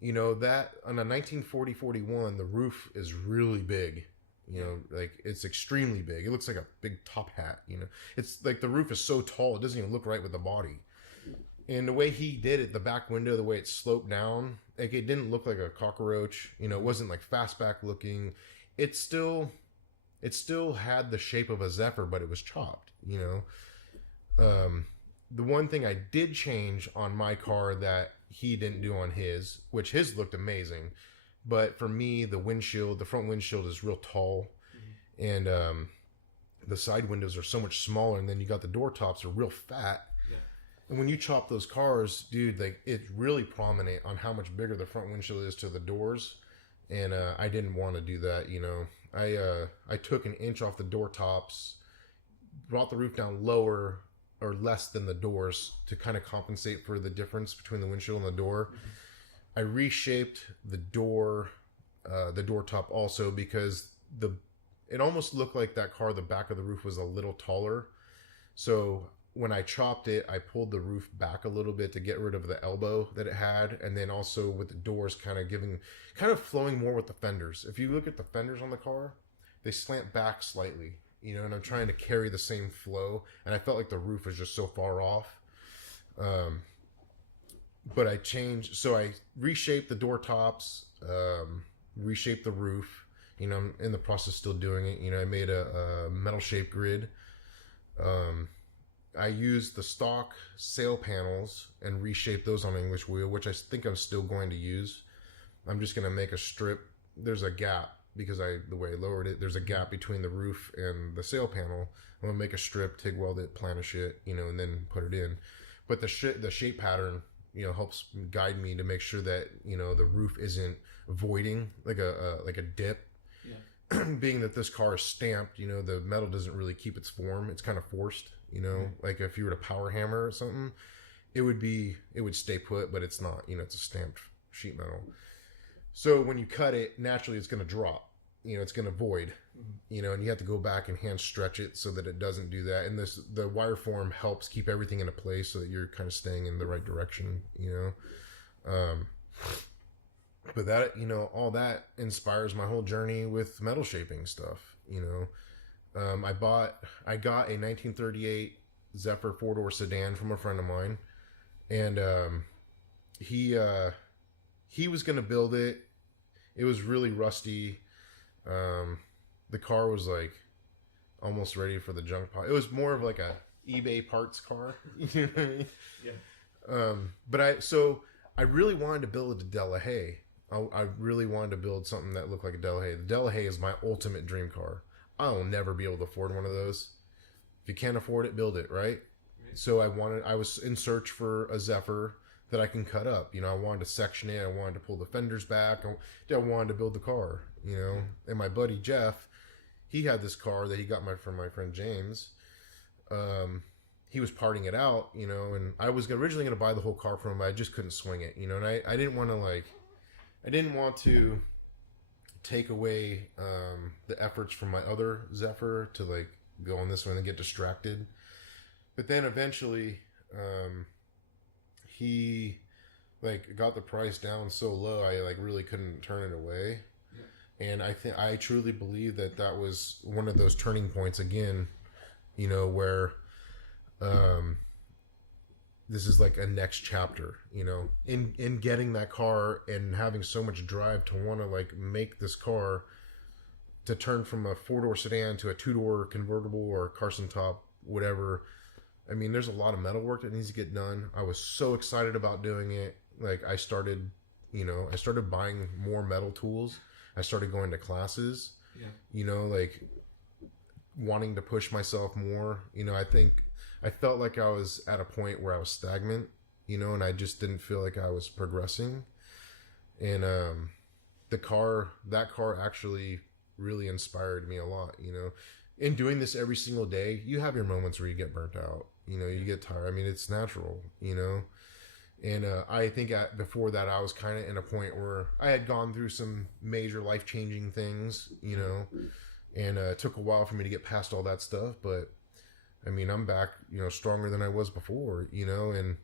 You know, that on a 1940-41, the roof is really big. You know, like, it's extremely big. It looks like a big top hat, you know? It's like the roof is so tall, it doesn't even look right with the body. And the way he did it, the back window, the way it sloped down, like, it didn't look like a cockroach. You know, it wasn't like fastback looking. It still had the shape of a Zephyr, but it was chopped, you know? The one thing I did change on my car that he didn't do on his, which his looked amazing, but for me, the front windshield is real tall, and the side windows are so much smaller, and then you got the door tops are real fat. And when you chop those cars, dude, like, it's really prominent on how much bigger the front windshield is to the doors. And I didn't want to do that, you know. I took an inch off the door tops, brought the roof down lower or less than the doors to kind of compensate for the difference between the windshield and the door. I reshaped the door top also because it almost looked like that car, the back of the roof was a little taller. So when I chopped it, I pulled the roof back a little bit to get rid of the elbow that it had, and then also with the doors kind of flowing more with the fenders. If you look at the fenders on the car, they slant back slightly, you know, and I'm trying to carry the same flow, and I felt like the roof was just so far off. But I reshaped the door tops, reshaped the roof. You know, I'm in the process still doing it. You know, I made a metal shape grid. I used the stock sail panels and reshaped those on English wheel, which I think I'm still going to use. I'm just going to make a strip. There's a gap because the way I lowered it, there's a gap between the roof and the sail panel. I'm going to make a strip, TIG weld it, planish it, you know, and then put it in. But the shape pattern, you know, helps guide me to make sure that, you know, the roof isn't voiding like a dip. Yeah. Being that this car is stamped, you know, the metal doesn't really keep its form. It's kind of forced, you know, like if you were to power hammer or something, it would stay put, but it's not, you know, it's a stamped sheet metal. So when you cut it, naturally it's going to drop. it's going to void, and you have to go back and hand stretch it so that it doesn't do that. And the wire form helps keep everything into place so that you're kind of staying in the right direction, but that, all that inspires my whole journey with metal shaping stuff. I got a 1938 Zephyr 4-door sedan from a friend of mine, and he was going to build it. It was really rusty. The car was like almost ready for the junk pile. It was more of like a eBay parts car. You know what I mean? Yeah. But I really wanted to build a Delahaye. I really wanted to build something that looked like a Delahaye. The Delahaye is my ultimate dream car. I'll never be able to afford one of those. If you can't afford it, build it, right? So I was in search for a Zephyr that I can cut up. I wanted to section it. I wanted to pull the fenders back. I wanted to build the car, And my buddy Jeff, he had this car that he got from my friend James. He was parting it out, and I was originally going to buy the whole car from him, but I just couldn't swing it, and I didn't want to take away the efforts from my other Zephyr to go on this one and get distracted. But then eventually he got the price down so low I really couldn't turn it away. And I truly believe that was one of those turning points again, where this is like a next chapter, in getting that car and having so much drive to want to make this car to turn from a 4-door sedan to a 2-door convertible or Carson top, whatever. I mean, there's a lot of metal work that needs to get done. I was so excited about doing it. I started buying more metal tools. I started going to classes, wanting to push myself more. I felt like I was at a point where I was stagnant, and I just didn't feel like I was progressing. And that car actually really inspired me a lot, In doing this every single day, you have your moments where you get burnt out, you get tired. I mean, it's natural, And I think before that, I was kind of in a point where I had gone through some major life-changing things, and it took a while for me to get past all that stuff. But, I mean, I'm back, stronger than I was before, and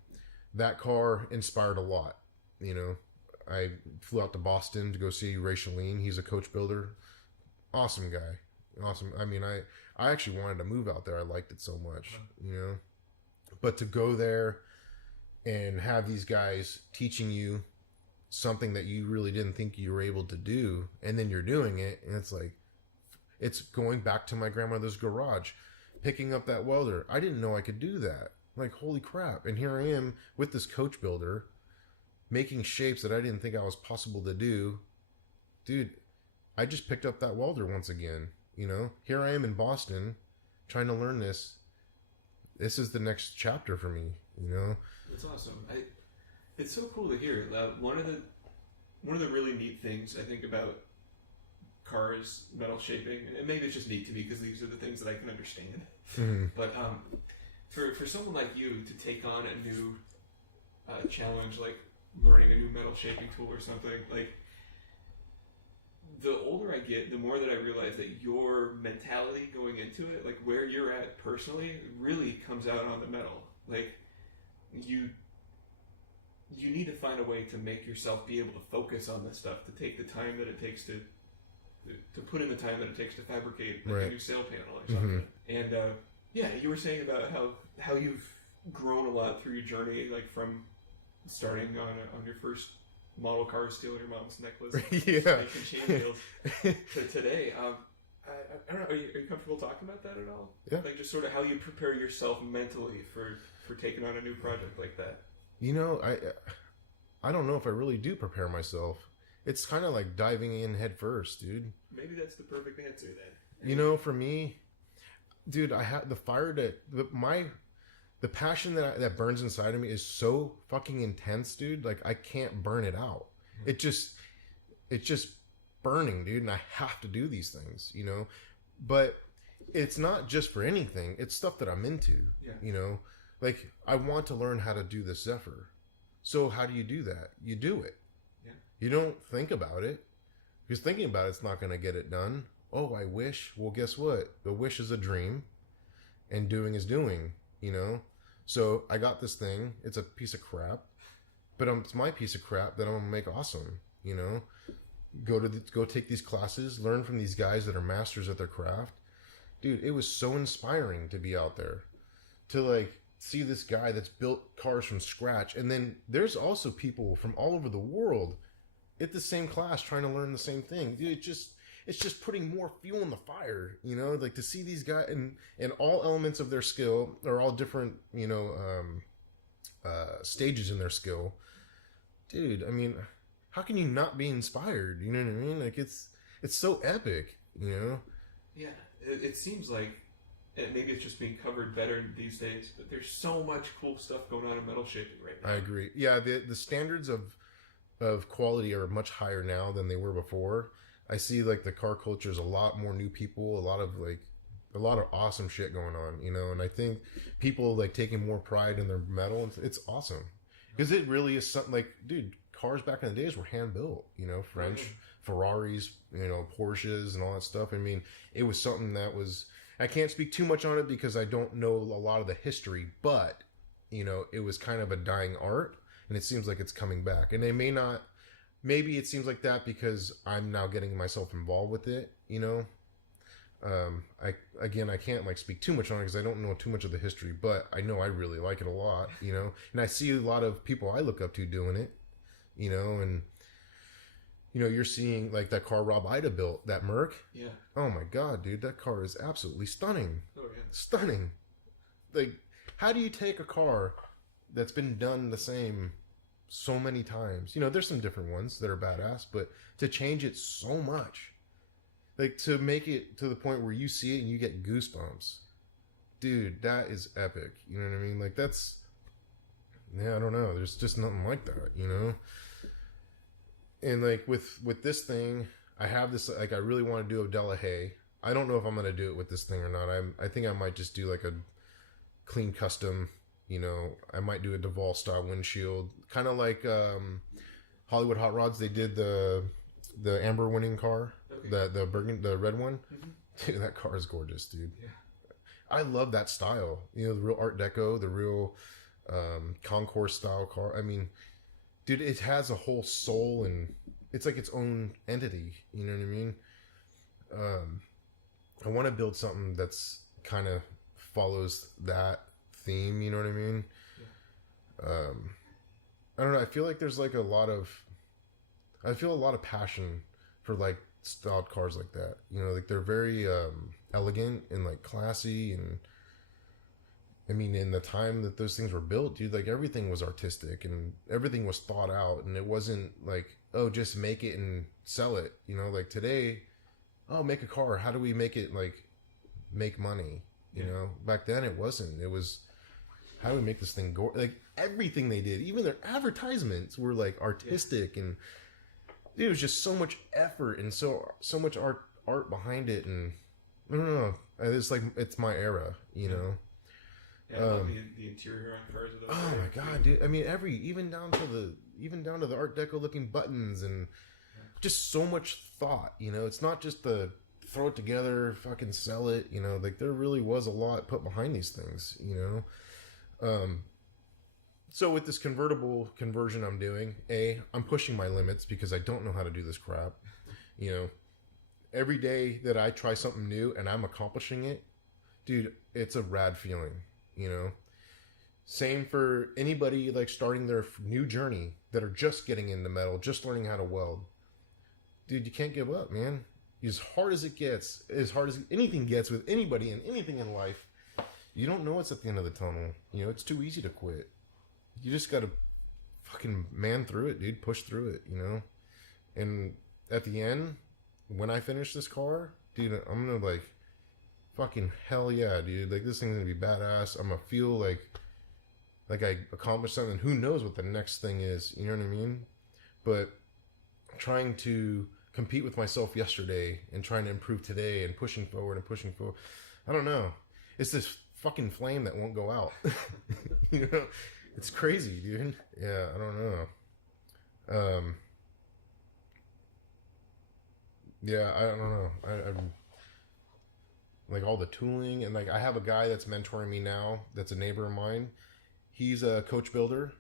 that car inspired a lot, I flew out to Boston to go see Ray Shalene. He's a coach builder. Awesome guy. Awesome. I mean, I actually wanted to move out there. I liked it so much, But to go there and have these guys teaching you something that you really didn't think you were able to do, and then you're doing it, and it's going back to my grandmother's garage, picking up that welder. I didn't know I could do that. Holy crap. And here I am with this coach builder making shapes that I didn't think I was possible to do. Dude, I just picked up that welder once again, Here I am in Boston trying to learn this. This is the next chapter for me, It's awesome. It's so cool to hear. One of the really neat things I think about cars, metal shaping, and maybe it's just neat to me because these are the things that I can understand. Mm-hmm. But for someone like you to take on a new challenge, like learning a new metal shaping tool or something, the older I get, the more that I realize that your mentality going into it, where you're at personally, really comes out on the metal. You need to find a way to make yourself be able to focus on this stuff, to take the time that it takes to put in the time that it takes to fabricate a new sail panel or something. Mm-hmm. And you were saying about how you've grown a lot through your journey, from starting on your first model car, stealing your mom's necklace, making chain wheels, to today. I don't know. Are you comfortable talking about that at all? Yeah. Just sort of how you prepare yourself mentally for taking on a new project like that. I don't know if I really do prepare myself. It's kind of like diving in head first, dude. Maybe that's the perfect answer then. For me, dude, I have the fire the passion that burns inside of me is so fucking intense, dude. I can't burn it out. Mm-hmm. It's just burning, dude, and I have to do these things, But it's not just for anything. It's stuff that I'm into, I want to learn how to do this Zephyr. So how do you do that? You do it. Yeah. You don't think about it. Because thinking about it's not going to get it done. Oh, I wish. Well, guess what? A wish is a dream, and doing is doing, you know? So I got this thing. It's a piece of crap, but it's my piece of crap that I'm going to make awesome, you know? Go take these classes, learn from these guys that are masters at their craft. Dude, it was so inspiring to be out there. To, like, see this guy that's built cars from scratch. And then there's also people from all over the world at the same class trying to learn the same thing. Dude, it's just putting more fuel in the fire, you know, like to see these guys and all elements of their skill are all different, you know, stages in their skill. Dude, I mean, how can you not be inspired? You know what I mean? Like it's so epic, you know? Yeah. It seems like, and maybe it's just being covered better these days, but there's so much cool stuff going on in metal shaping right now. I agree. Yeah. The standards of quality are much higher now than they were before. I see like the car culture is a lot more new people, a lot of awesome shit going on, you know, and I think people like taking more pride in their metal. It's awesome because it really is something like, dude, cars back in the days were hand built, you know, French, Ferraris, you know, Porsches and all that stuff. I mean, it was something that was, I can't speak too much on it because I don't know a lot of the history, but you know, it was kind of a dying art and it seems like it's coming back, and they may not. Maybe it seems like that because I'm now getting myself involved with it, you know. I can't like speak too much on it because I don't know too much of the history, but I know I really like it a lot, you know. And I see a lot of people I look up to doing it, you know. And you know, you're seeing like that car Rob Ida built, that Merc. Yeah. Oh my God, dude, that car is absolutely stunning. Oh yeah. Stunning. Like, how do you take a car that's been done the same so many times? You know, there's some different ones that are badass, but to change it so much, like to make it to the point where you see it and you get goosebumps, dude, that is epic. You know what I mean? Like that's, yeah, I don't know. There's just nothing like that, you know? And like with this thing, I have this, like, I really want to do a Delahaye. I don't know if I'm going to do it with this thing or not. I think I might just do like a clean custom. You know, I might do a Duval style windshield, kind of like Hollywood Hot Rods. They did the Amber winning car, okay. the red one. Mm-hmm. Dude, that car is gorgeous, dude. Yeah. I love that style. You know, the real Art Deco, the real concourse style car. I mean, dude, it has a whole soul and it's like its own entity. You know what I mean? I want to build something that's kind of follows that theme, you know what I mean? Yeah. I don't know, I feel like there's like a lot of passion for like styled cars like that, you know, like they're very elegant and like classy, and I mean in the time that those things were built, dude, like everything was artistic and everything was thought out, and it wasn't like, oh, just make it and sell it, you know, like today, oh, make a car, how do we make it like make money, you know? Back then it wasn't, it was, how do we make this thing go? Like everything they did, even their advertisements were like artistic, and it was just so much effort and so much art behind it, and I don't know. It's like it's my era, you know. Yeah, I love the interior on cars of those. Oh my God, dude! I mean, even down to the Art Deco looking buttons, and just so much thought. You know, it's not just the throw it together, fucking sell it. You know, like there really was a lot put behind these things. You know. So with this convertible conversion I'm doing, I'm pushing my limits because I don't know how to do this crap. You know, every day that I try something new and I'm accomplishing it, dude, it's a rad feeling, you know. Same for anybody like starting their new journey that are just getting into metal, just learning how to weld. Dude, you can't give up, man. As hard as it gets, as hard as anything gets with anybody and anything in life, you don't know what's at the end of the tunnel. You know, it's too easy to quit. You just gotta fucking man through it, dude. Push through it, you know? And at the end, when I finish this car, dude, I'm gonna like, fucking hell yeah, dude. Like, this thing's gonna be badass. I'm gonna feel like I accomplished something. Who knows what the next thing is, you know what I mean? But trying to compete with myself yesterday and trying to improve today and pushing forward, I don't know. It's this fucking flame that won't go out. You know, it's crazy, dude. Yeah, I don't know. Yeah, I don't know. I'm like all the tooling, and like I have a guy that's mentoring me now. That's a neighbor of mine. He's a coach builder.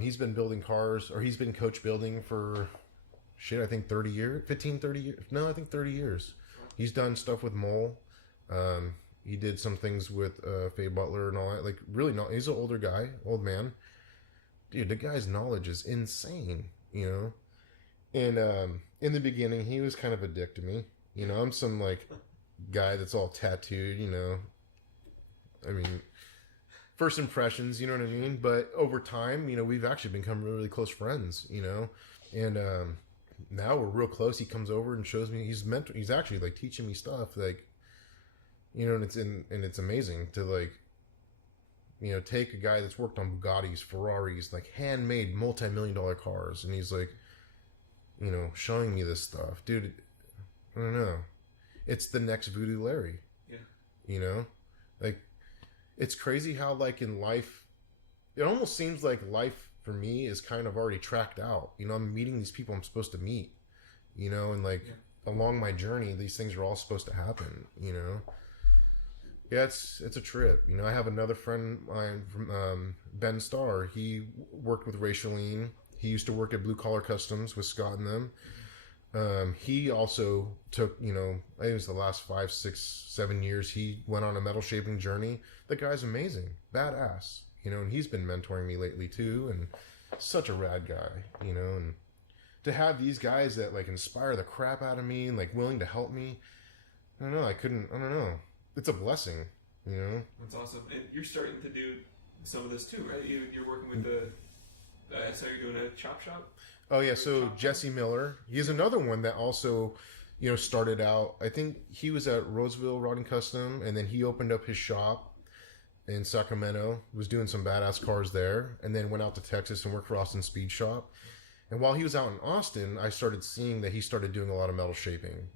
He's been building cars, or he's been coach building for shit, I think 30 years, 15, 30 years. No, I think 30 years. He's done stuff with Mole. He did some things with Faye Butler and all that. Like, really, he's an older guy, old man. Dude, the guy's knowledge is insane, you know? And in the beginning, he was kind of a dick to me. You know, I'm some, like, guy that's all tattooed, you know? I mean, first impressions, you know what I mean? But over time, you know, we've actually become really close friends, you know? And now we're real close. He comes over and shows me, he's actually, like, teaching me stuff, like, you know, and it's amazing to, like, you know, take a guy that's worked on Bugattis, Ferraris, like handmade multi-million-dollar cars, and he's like, you know, showing me this stuff. Dude, I don't know. It's the next Voodoo Larry. Yeah. You know? Like, it's crazy how, like, in life, it almost seems like life for me is kind of already tracked out. You know, I'm meeting these people I'm supposed to meet, you know, and, like, along my journey, these things are all supposed to happen, you know? Yeah, it's a trip. You know, I have another friend of mine from Ben Starr. He worked with Racialine. He used to work at Blue Collar Customs with Scott and them. He also took, you know, I think it was the last 5, 6, 7 years, he went on a metal shaping journey. The guy's amazing. Badass. You know, and he's been mentoring me lately too, and such a rad guy, you know, and to have these guys that, like, inspire the crap out of me and, like, willing to help me, I don't know. It's a blessing, you know? That's awesome. And you're starting to do some of this too, right? You're working with so you're doing a chop shop? Oh, yeah. So Jesse Miller, he's another one that also, you know, started out, I think he was at Roseville Rod and Custom, and then he opened up his shop in Sacramento, was doing some badass cars there, and then went out to Texas and worked for Austin Speed Shop. And while he was out in Austin, I started seeing that he started doing a lot of metal shaping.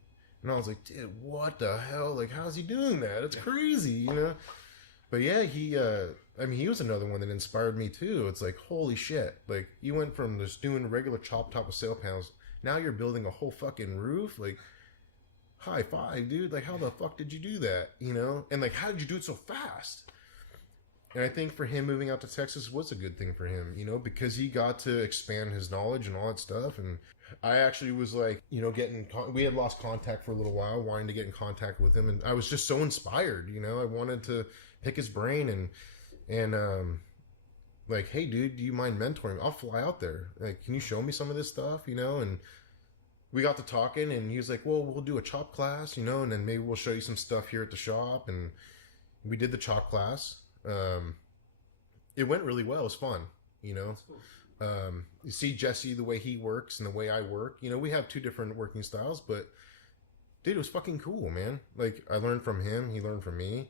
And I was like, dude, what the hell? Like, how's he doing that? It's crazy, you know? But yeah, he was another one that inspired me too. It's like, holy shit. Like, you went from just doing regular chop top with sail panels. Now you're building a whole fucking roof. Like, high five, dude. Like, how the fuck did you do that? You know? And like, how did you do it so fast? And I think for him moving out to Texas was a good thing for him, you know, because he got to expand his knowledge and all that stuff. And I actually was like, you know, we had lost contact for a little while, wanting to get in contact with him. And I was just so inspired, you know, I wanted to pick his brain and like, hey, dude, do you mind mentoring me? I'll fly out there. Like, can you show me some of this stuff, you know? And we got to talking, and he was like, well, we'll do a chop class, you know, and then maybe we'll show you some stuff here at the shop. And we did the chop class. It went really well. It was fun, you know. Cool. You see Jesse, the way he works and the way I work, you know, we have two different working styles, but dude, it was fucking cool, man. Like, I learned from him, he learned from me.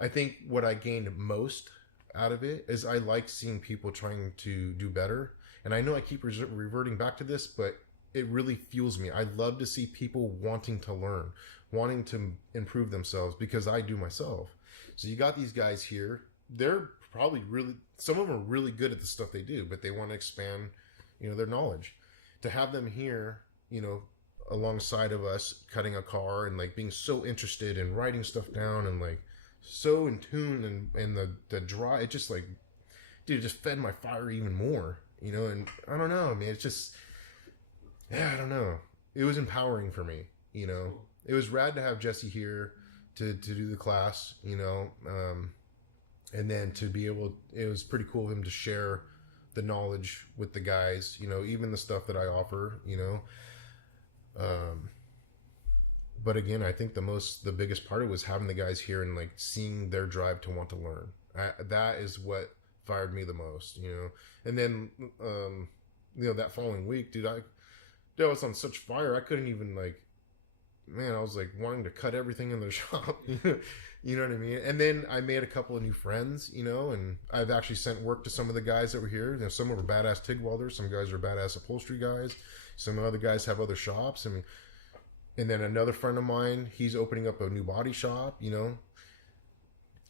I think what I gained most out of it is I like seeing people trying to do better. And I know I keep reverting back to this, but it really fuels me. I love to see people wanting to learn, wanting to improve themselves, because I do myself. So you got these guys here. They're probably some of them are really good at the stuff they do, but they want to expand, you know, their knowledge. To have them here, you know, alongside of us cutting a car and like being so interested in writing stuff down and like so in tune and the draw, it just like, dude, it just fed my fire even more, you know. And I don't know, man, it's just, yeah, I don't know. It was empowering for me, you know. It was rad to have Jesse here to do the class, you know, and then to be able, it was pretty cool of him to share the knowledge with the guys, you know, even the stuff that I offer, you know. But again, I think the biggest part of it was having the guys here and like seeing their drive to want to learn. That is what fired me the most, you know. And then, you know, that following week, dude, I was on such fire, I couldn't even like, man, I was like wanting to cut everything in the shop. You know what I mean? And then I made a couple of new friends, you know, and I've actually sent work to some of the guys that were here. You know, some were badass TIG welders, some guys are badass upholstery guys, some other guys have other shops. I mean, and then another friend of mine, he's opening up a new body shop, you know.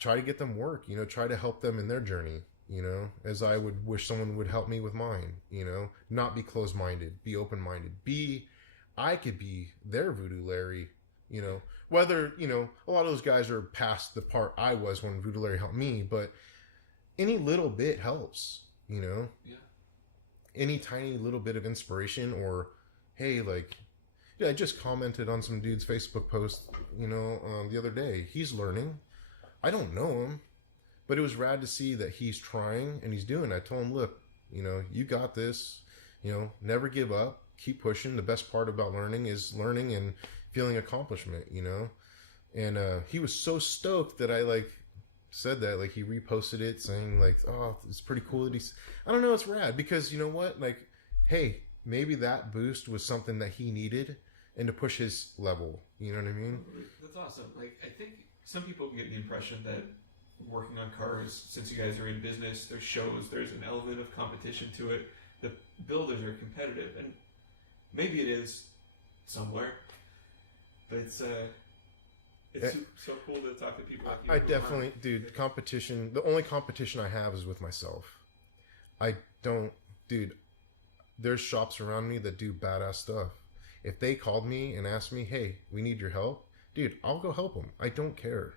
Try to get them work, you know, try to help them in their journey, you know, as I would wish someone would help me with mine, you know. Not be closed-minded, be open-minded, be I could be their Voodoo Larry, you know, whether, you know, a lot of those guys are past the part I was when Voodoo Larry helped me, but any little bit helps, you know? Yeah. Any tiny little bit of inspiration, or, hey, like, yeah, I just commented on some dude's Facebook post, you know, the other day. He's learning. I don't know him, but it was rad to see that he's trying and he's doing it. I told him, look, you know, you got this, you know, never give up, keep pushing. The best part about learning is learning and feeling accomplishment, you know? And he was so stoked that I, like, said that, like, he reposted it saying, like, oh, it's pretty cool that he's, I don't know, it's rad, because you know what, like, hey, maybe that boost was something that he needed and to push his level, you know what I mean? That's awesome. Like, I think some people can get the impression that working on cars, since you guys are in business, there's shows, there's an element of competition to it, the builders are competitive, and maybe it is somewhere, but it's so cool to talk to people like you. I definitely, dude, competition, the only competition I have is with myself. I don't, dude, there's shops around me that do badass stuff. If they called me and asked me, hey, we need your help, dude, I'll go help them. I don't care.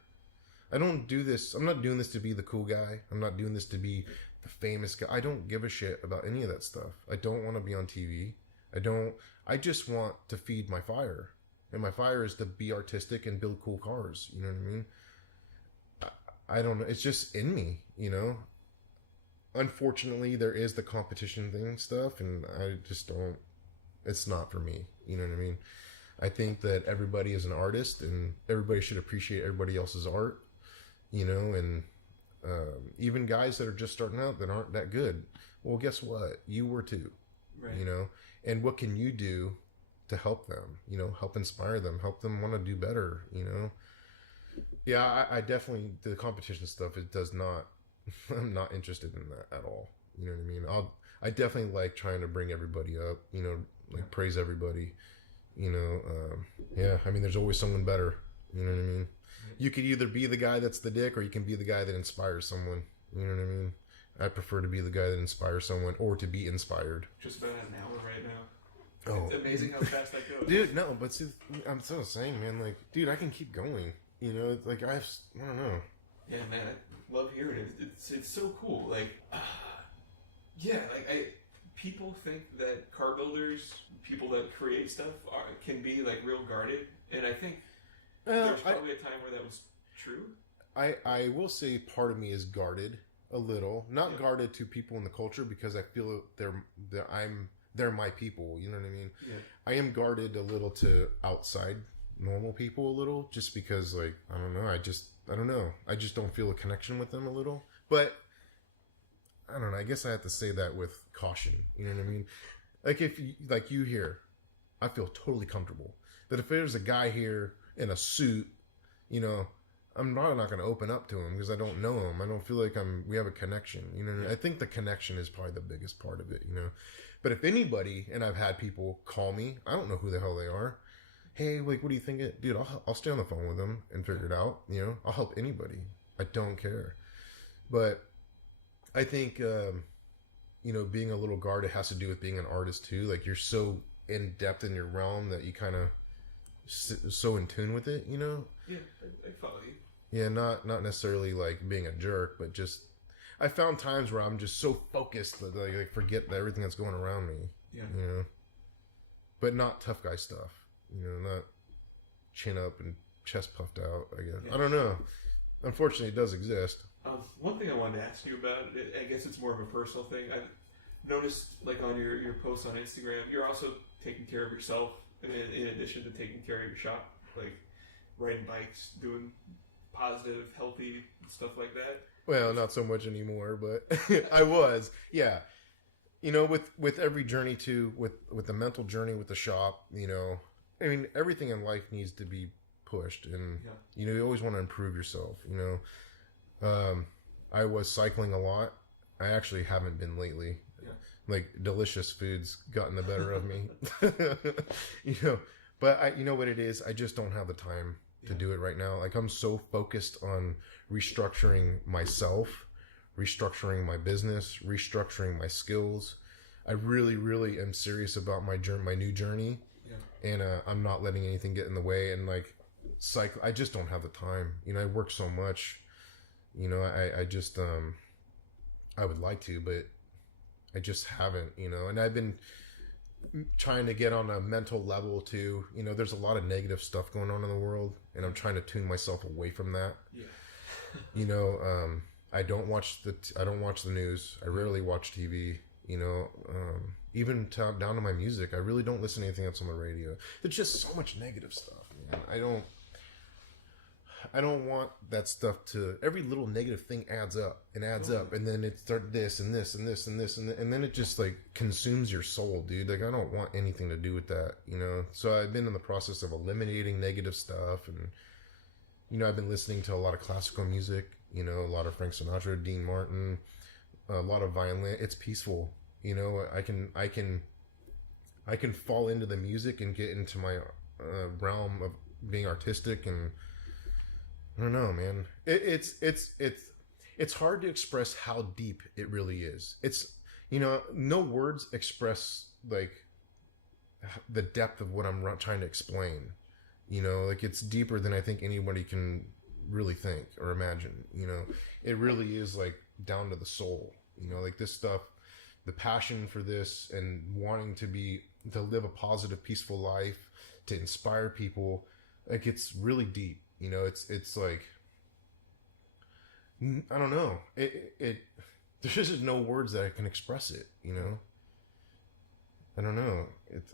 I don't do this. I'm not doing this to be the cool guy. I'm not doing this to be the famous guy. I don't give a shit about any of that stuff. I don't want to be on TV. I just want to feed my fire. And my fire is to be artistic and build cool cars. You know what I mean? I don't know. It's just in me, you know? Unfortunately, there is the competition thing stuff, and I just don't, it's not for me. You know what I mean? I think that everybody is an artist, and everybody should appreciate everybody else's art, you know, and even guys that are just starting out that aren't that good. Well, guess what? You were too, right. You know? And what can you do to help them, you know, help inspire them, help them want to do better, you know? Yeah, I definitely, the competition stuff, it does not, I'm not interested in that at all. You know what I mean? I definitely like trying to bring everybody up, you know, like praise everybody, you know? Yeah, I mean, there's always someone better, you know what I mean? You could either be the guy that's the dick, or you can be the guy that inspires someone, you know what I mean? I prefer to be the guy that inspires someone, or to be inspired. Just about an hour right now. Oh. It's amazing how fast that goes. Dude, no, but see, I'm so saying, man, like, dude, I can keep going. You know, like, I don't know. Yeah, man, I love hearing it. It's so cool. Like, yeah, like, people think that car builders, people that create stuff, can be, like, real guarded. And I think there's probably a time where that was true. I will say part of me is guarded a little. Not guarded to people in the culture, because I feel they're my people, you know what I mean? Yeah. I am guarded a little to outside normal people a little, just because, like, I don't know, I just don't feel a connection with them a little. But I don't know, I guess I have to say that with caution, you know what I mean? Like, if you here, I feel totally comfortable that if there's a guy here in a suit, you know, I'm probably not going to open up to him because I don't know him. I don't feel like we have a connection, you know what I mean? I think the connection is probably the biggest part of it, you know? But if anybody, and I've had people call me, I don't know who the hell they are. Hey, like, what do you think? Dude, I'll stay on the phone with them and figure it out. You know, I'll help anybody. I don't care. But I think, you know, being a little guarded has to do with being an artist too. Like, you're so in depth in your realm that you kind of so in tune with it, you know? Yeah, I follow you. Yeah, not necessarily like being a jerk, but just, I found times where I'm just so focused that I forget everything that's going around me. Yeah. You know? But not tough guy stuff. You know, not chin up and chest puffed out, I guess. Yeah. I don't know. Unfortunately, it does exist. One thing I wanted to ask you about, I guess it's more of a personal thing. I've noticed, like, on your posts on Instagram, you're also taking care of yourself in addition to taking care of your shop. Like, riding bikes, doing positive, healthy stuff like that. Well, not so much anymore, but I was. Yeah. You know, with every journey too, with the mental journey with the shop, you know, I mean, everything in life needs to be pushed, and you know, you always want to improve yourself, you know. I was cycling a lot. I actually haven't been lately. Yeah. Like, delicious foods gotten the better of me. You know, but you know what it is? I just don't have the time to do it right now. Like, I'm so focused on restructuring myself, restructuring my business, restructuring my skills. I really, really am serious about my new journey. Yeah. and I'm not letting anything get in the way, and like cycle. I just don't have the time. You know, I work so much. You know, I just I would like to, but I just haven't. You know, and I've been trying to get on a mental level too. You know, there's a lot of negative stuff going on in the world, and I'm trying to tune myself away from that. Yeah. You know, I don't watch the news. I rarely watch TV. You know, even down to my music, I really don't listen to anything that's on the radio. There's just so much negative stuff, man. I don't want that stuff to. Every little negative thing adds up, and then it starts this and this and this and this and then it just like consumes your soul, dude. Like I don't want anything to do with that, you know. So I've been in the process of eliminating negative stuff, and you know, I've been listening to a lot of classical music, you know, a lot of Frank Sinatra, Dean Martin, a lot of violin. It's peaceful, you know. I can fall into the music and get into my realm of being artistic, and I don't know, man. It's hard to express how deep it really is. It's, you know, no words express like the depth of what I'm trying to explain. You know, like it's deeper than I think anybody can really think or imagine. You know, it really is like down to the soul. You know, like this stuff, the passion for this and wanting to live a positive, peaceful life, to inspire people. Like it's really deep. You know, it's like, I don't know. There's just no words that I can express it, you know? I don't know.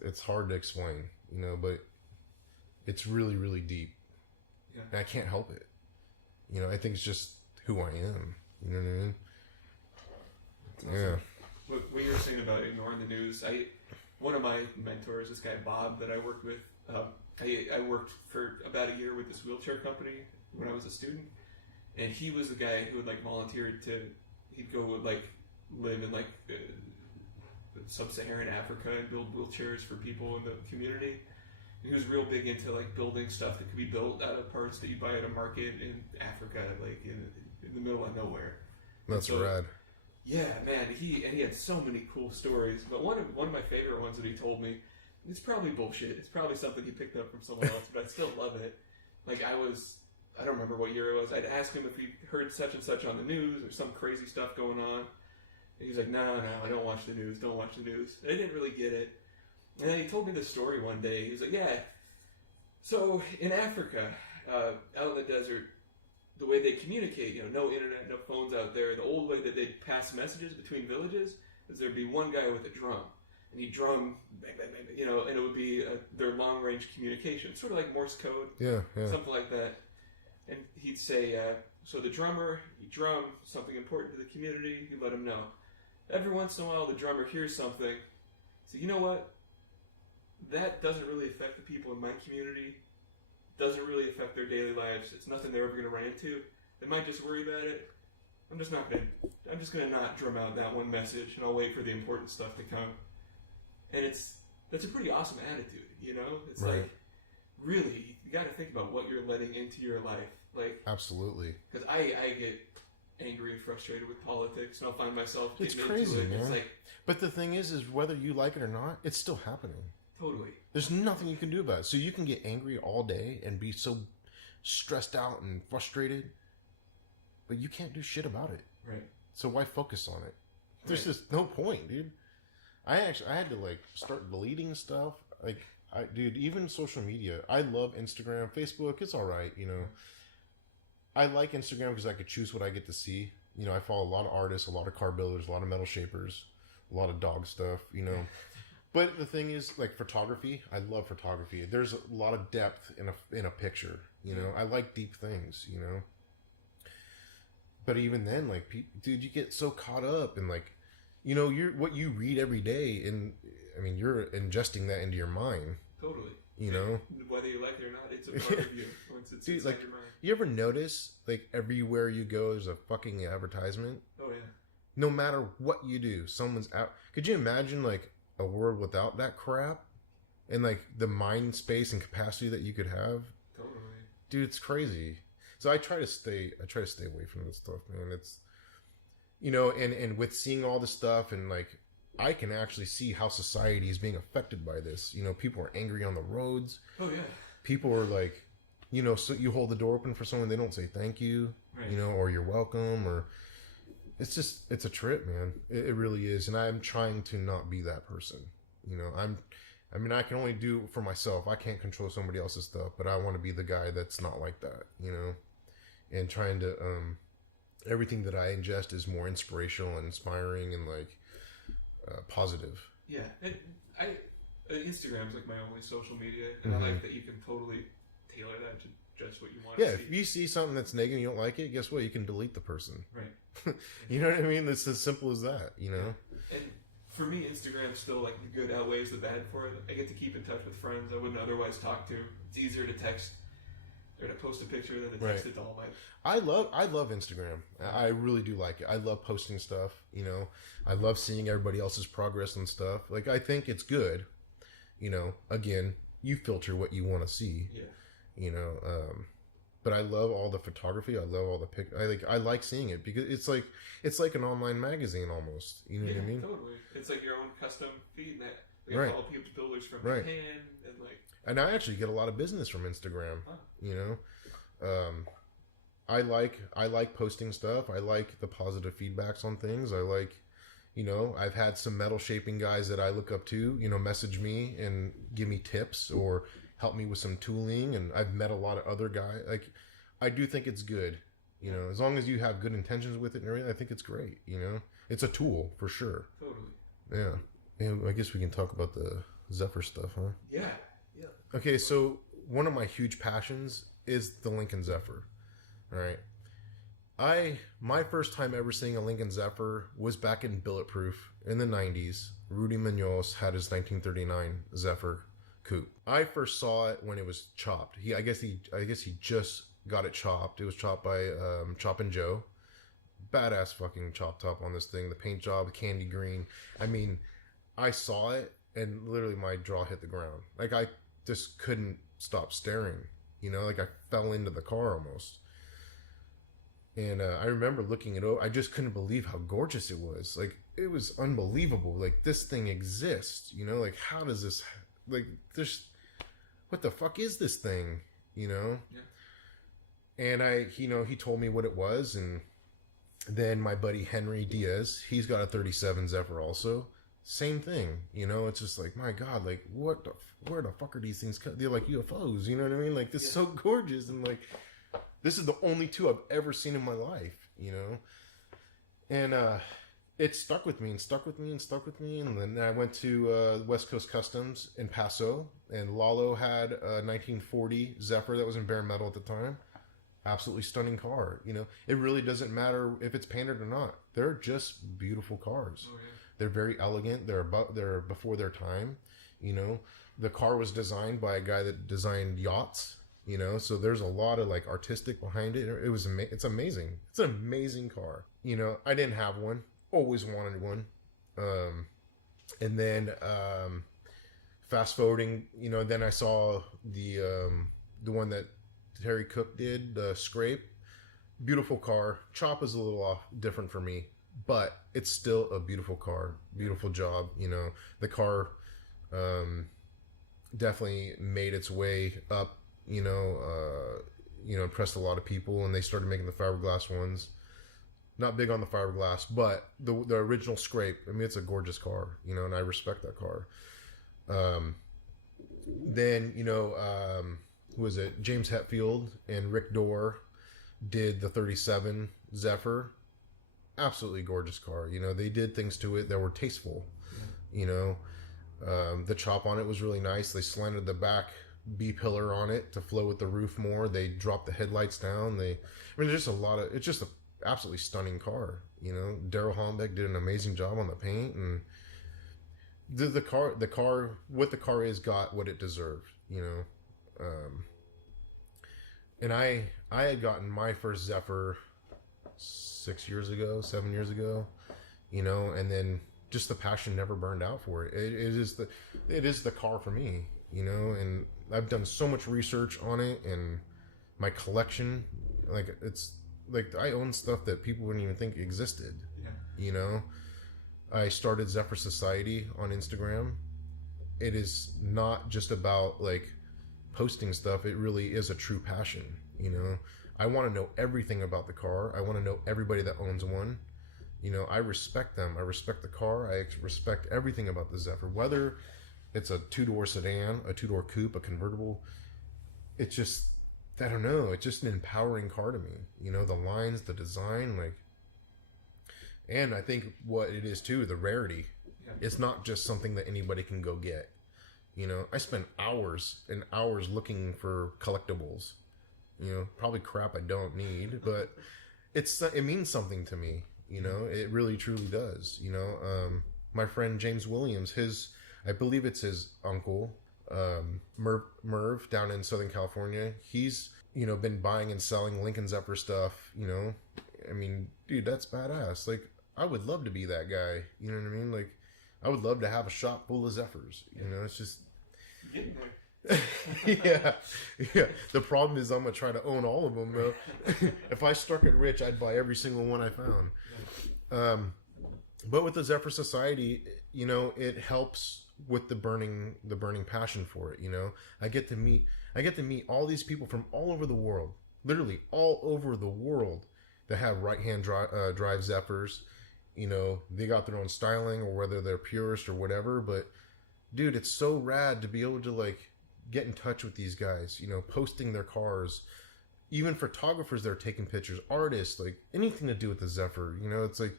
It's hard to explain, you know, but it's really, really deep. Yeah. And I can't help it. You know, I think it's just who I am. You know what I mean? Awesome. Yeah. What you were saying about ignoring the news, one of my mentors, this guy Bob that I worked with, I worked for about a year with this wheelchair company when I was a student, and he was the guy who would like volunteer he'd go like live in like sub-Saharan Africa and build wheelchairs for people in the community. And he was real big into like building stuff that could be built out of parts that you buy at a market in Africa, like in the middle of nowhere. That's rad. Yeah, man, he had so many cool stories. But one of my favorite ones that he told me, it's probably bullshit. It's probably something he picked up from someone else, but I still love it. Like I don't remember what year it was. I'd ask him if he heard such and such on the news or some crazy stuff going on. And he's like, no, I don't watch the news. Don't watch the news. And I didn't really get it. And then he told me this story one day. He was like, yeah, so in Africa, out in the desert, the way they communicate, you know, no internet, no phones out there. The old way that they'd pass messages between villages is there'd be one guy with a drum, and he'd drum, bang, bang, bang, you know, and it would be their long-range communication, sort of like Morse code, yeah, something like that. And he'd say, so the drummer, you drum something important to the community, you let him know. Every once in a while, the drummer hears something. So you know what? That doesn't really affect the people in my community. Doesn't really affect their daily lives. It's nothing they're ever going to run into. They might just worry about it. I'm just going to not drum out that one message, and I'll wait for the important stuff to come. And that's a pretty awesome attitude, you know? It's right. Like, really, you got to think about what you're letting into your life. Like, absolutely. Because I get angry and frustrated with politics, and I'll find myself getting it's crazy, into it. man. It's like, but the thing is whether you like it or not, it's still happening. Totally. There's nothing you can do about it. So you can get angry all day and be so stressed out and frustrated, but you can't do shit about it. Right. So why focus on it? There's just no point, dude. I had to like start deleting stuff. Like, dude, even social media. I love Instagram, Facebook. It's all right, you know. I like Instagram because I could choose what I get to see. You know, I follow a lot of artists, a lot of car builders, a lot of metal shapers, a lot of dog stuff. You know. But the thing is, like photography, I love photography. There's a lot of depth in a picture, you know. I like deep things, you know. But even then, like, dude, you get so caught up in like, you know, what you read every day, and I mean, you're ingesting that into your mind. Totally. You know, whether you like it or not, it's a part of you once it's dude, inside like, your mind. You ever notice like everywhere you go, there's a fucking advertisement? Oh yeah. No matter what you do, someone's out. Could you imagine like a world without that crap, and like the mind space and capacity that you could have? Totally. Dude, it's crazy. So I try to stay away from this stuff, man. It's, you know, and with seeing all this stuff and like I can actually see how society is being affected by this. You know, people are angry on the roads. Oh yeah. People are like, you know, so you hold the door open for someone, they don't say thank you, Right. you know, or you're welcome, or it's a trip, man. It really is. And I'm trying to not be that person. You know, I can only do for myself. I can't control somebody else's stuff, but I want to be the guy that's not like that, you know, and trying to, everything that I ingest is more inspirational and inspiring and like, positive. Yeah. And Instagram's like my only social media, and Mm-hmm. I like that you can totally tailor that to just what you want Yeah, to if see. you see something that's negative and you don't like it, guess what? You can delete the person. Right. You know what I mean? It's as simple as that, you know? And for me, Instagram's still like the good outweighs the bad for it. I get to keep in touch with friends I wouldn't otherwise talk to. It's easier to text or to post a picture than to text Right. it to all my. I love Instagram. I really do like it. I love posting stuff, you know? I love seeing everybody else's progress and stuff. Like, I think it's good, you know? Again, you filter what you want to see, Yeah. you know? But I love all the photography. I love all the I like seeing it because it's like an online magazine almost. You know Yeah, what I mean? totally. It's like your own custom feed. And I Right. follow people's builders from Right. Japan and like. And I actually get a lot of business from Instagram. Huh. You know, I like posting stuff. I like the positive feedbacks on things. I like, you know, I've had some metal shaping guys that I look up to, you know, message me and give me tips or help me with some tooling. And I've met a lot of other guys. Like, I do think it's good. You know, as long as you have good intentions with it and everything, I think it's great. You know, it's a tool for sure. Totally. Yeah. And I guess we can talk about the Zephyr stuff, huh? Yeah. Yeah. Okay, so one of my huge passions is the Lincoln Zephyr. All right. My first time ever seeing a Lincoln Zephyr was back in Bulletproof in the 90s. Rudy Munoz had his 1939 Zephyr coupe. I first saw it when it was chopped. I guess he just got it chopped. It was chopped by Choppin' Joe. Badass fucking chop top on this thing. The paint job, the candy green. I mean, I saw it and literally my jaw hit the ground. Like, I just couldn't stop staring. You know, like I fell into the car almost. And I remember looking it over. I just couldn't believe how gorgeous it was. Like, it was unbelievable. Like, this thing exists. You know, like, how does this... Like, there's... What the fuck is this thing? You know? Yeah. And he told me what it was. And then my buddy Henry Diaz, he's got a 37 Zephyr also. Same thing. You know, it's just like, my God, like, where the fuck are these things? They're like UFOs. You know what I mean? Like, this is so gorgeous. And, like... This is the only two I've ever seen in my life, you know? And it stuck with me and stuck with me and stuck with me. And then I went to West Coast Customs in Paso, and Lalo had a 1940 Zephyr that was in bare metal at the time. Absolutely stunning car, you know? It really doesn't matter if it's painted or not. They're just beautiful cars. Oh, yeah. They're very elegant. They're before their time, you know? The car was designed by a guy that designed yachts. You know, so there's a lot of like artistic behind it. It's amazing. It's an amazing car. You know, I didn't have one. Always wanted one. And then fast forwarding, you know, then I saw the one that Terry Cook did, the Scrape. Beautiful car. Chop is a little off different for me, but it's still a beautiful car. Beautiful job. You know, the car definitely made its way up. You know, impressed a lot of people, and they started making the fiberglass ones. Not big on the fiberglass, but the original Scrape, I mean, it's a gorgeous car, you know, and I respect that car. Then, you know, who was it? James Hetfield and Rick Dorr did the 37 Zephyr. Absolutely gorgeous car. You know, they did things to it that were tasteful. You know, the chop on it was really nice. They slanted the back B-pillar on it to flow with the roof more. They dropped the headlights down. There's just it's just an absolutely stunning car. You know, Daryl Holmbeck did an amazing job on the paint, and the car is got what it deserved. You know, and I had gotten my first Zephyr 7 years ago. You know, and then just the passion never burned out for it. It is the car for me. You know, and I've done so much research on it, and my collection, like, it's like I own stuff that people wouldn't even think existed. Yeah. You know, I started Zephyr Society on Instagram. It is not just about like posting stuff. It really is a true passion. You know, I want to know everything about the car. I want to know everybody that owns one. You know, I respect them. I respect the car. I respect everything about the Zephyr, whether it's a 2-door sedan, a 2-door coupe, a convertible. It's just, I don't know. It's just an empowering car to me. You know, the lines, the design, like, and I think what it is too, the rarity. Yeah. It's not just something that anybody can go get. You know, I spend hours and hours looking for collectibles. You know, probably crap I don't need, but it means something to me. You know, it really truly does. You know, my friend James Williams, I believe it's his uncle, Merv down in Southern California. He's, you know, been buying and selling Lincoln Zephyr stuff. You know, I mean, dude, that's badass. Like, I would love to be that guy. You know what I mean? Like, I would love to have a shop full of Zephyrs. You know, it's just. Yeah. The problem is I'm gonna try to own all of them though. If I struck it rich, I'd buy every single one I found. But with the Zephyr Society, you know, it helps with the burning passion for it. You know, I get to meet all these people from all over the world, literally all over the world, that have right-hand drive Zephyrs. You know, they got their own styling, or whether they're purist or whatever. But dude, it's so rad to be able to like get in touch with these guys, you know, posting their cars, even photographers that are taking pictures, artists, like anything to do with the Zephyr. You know, it's like,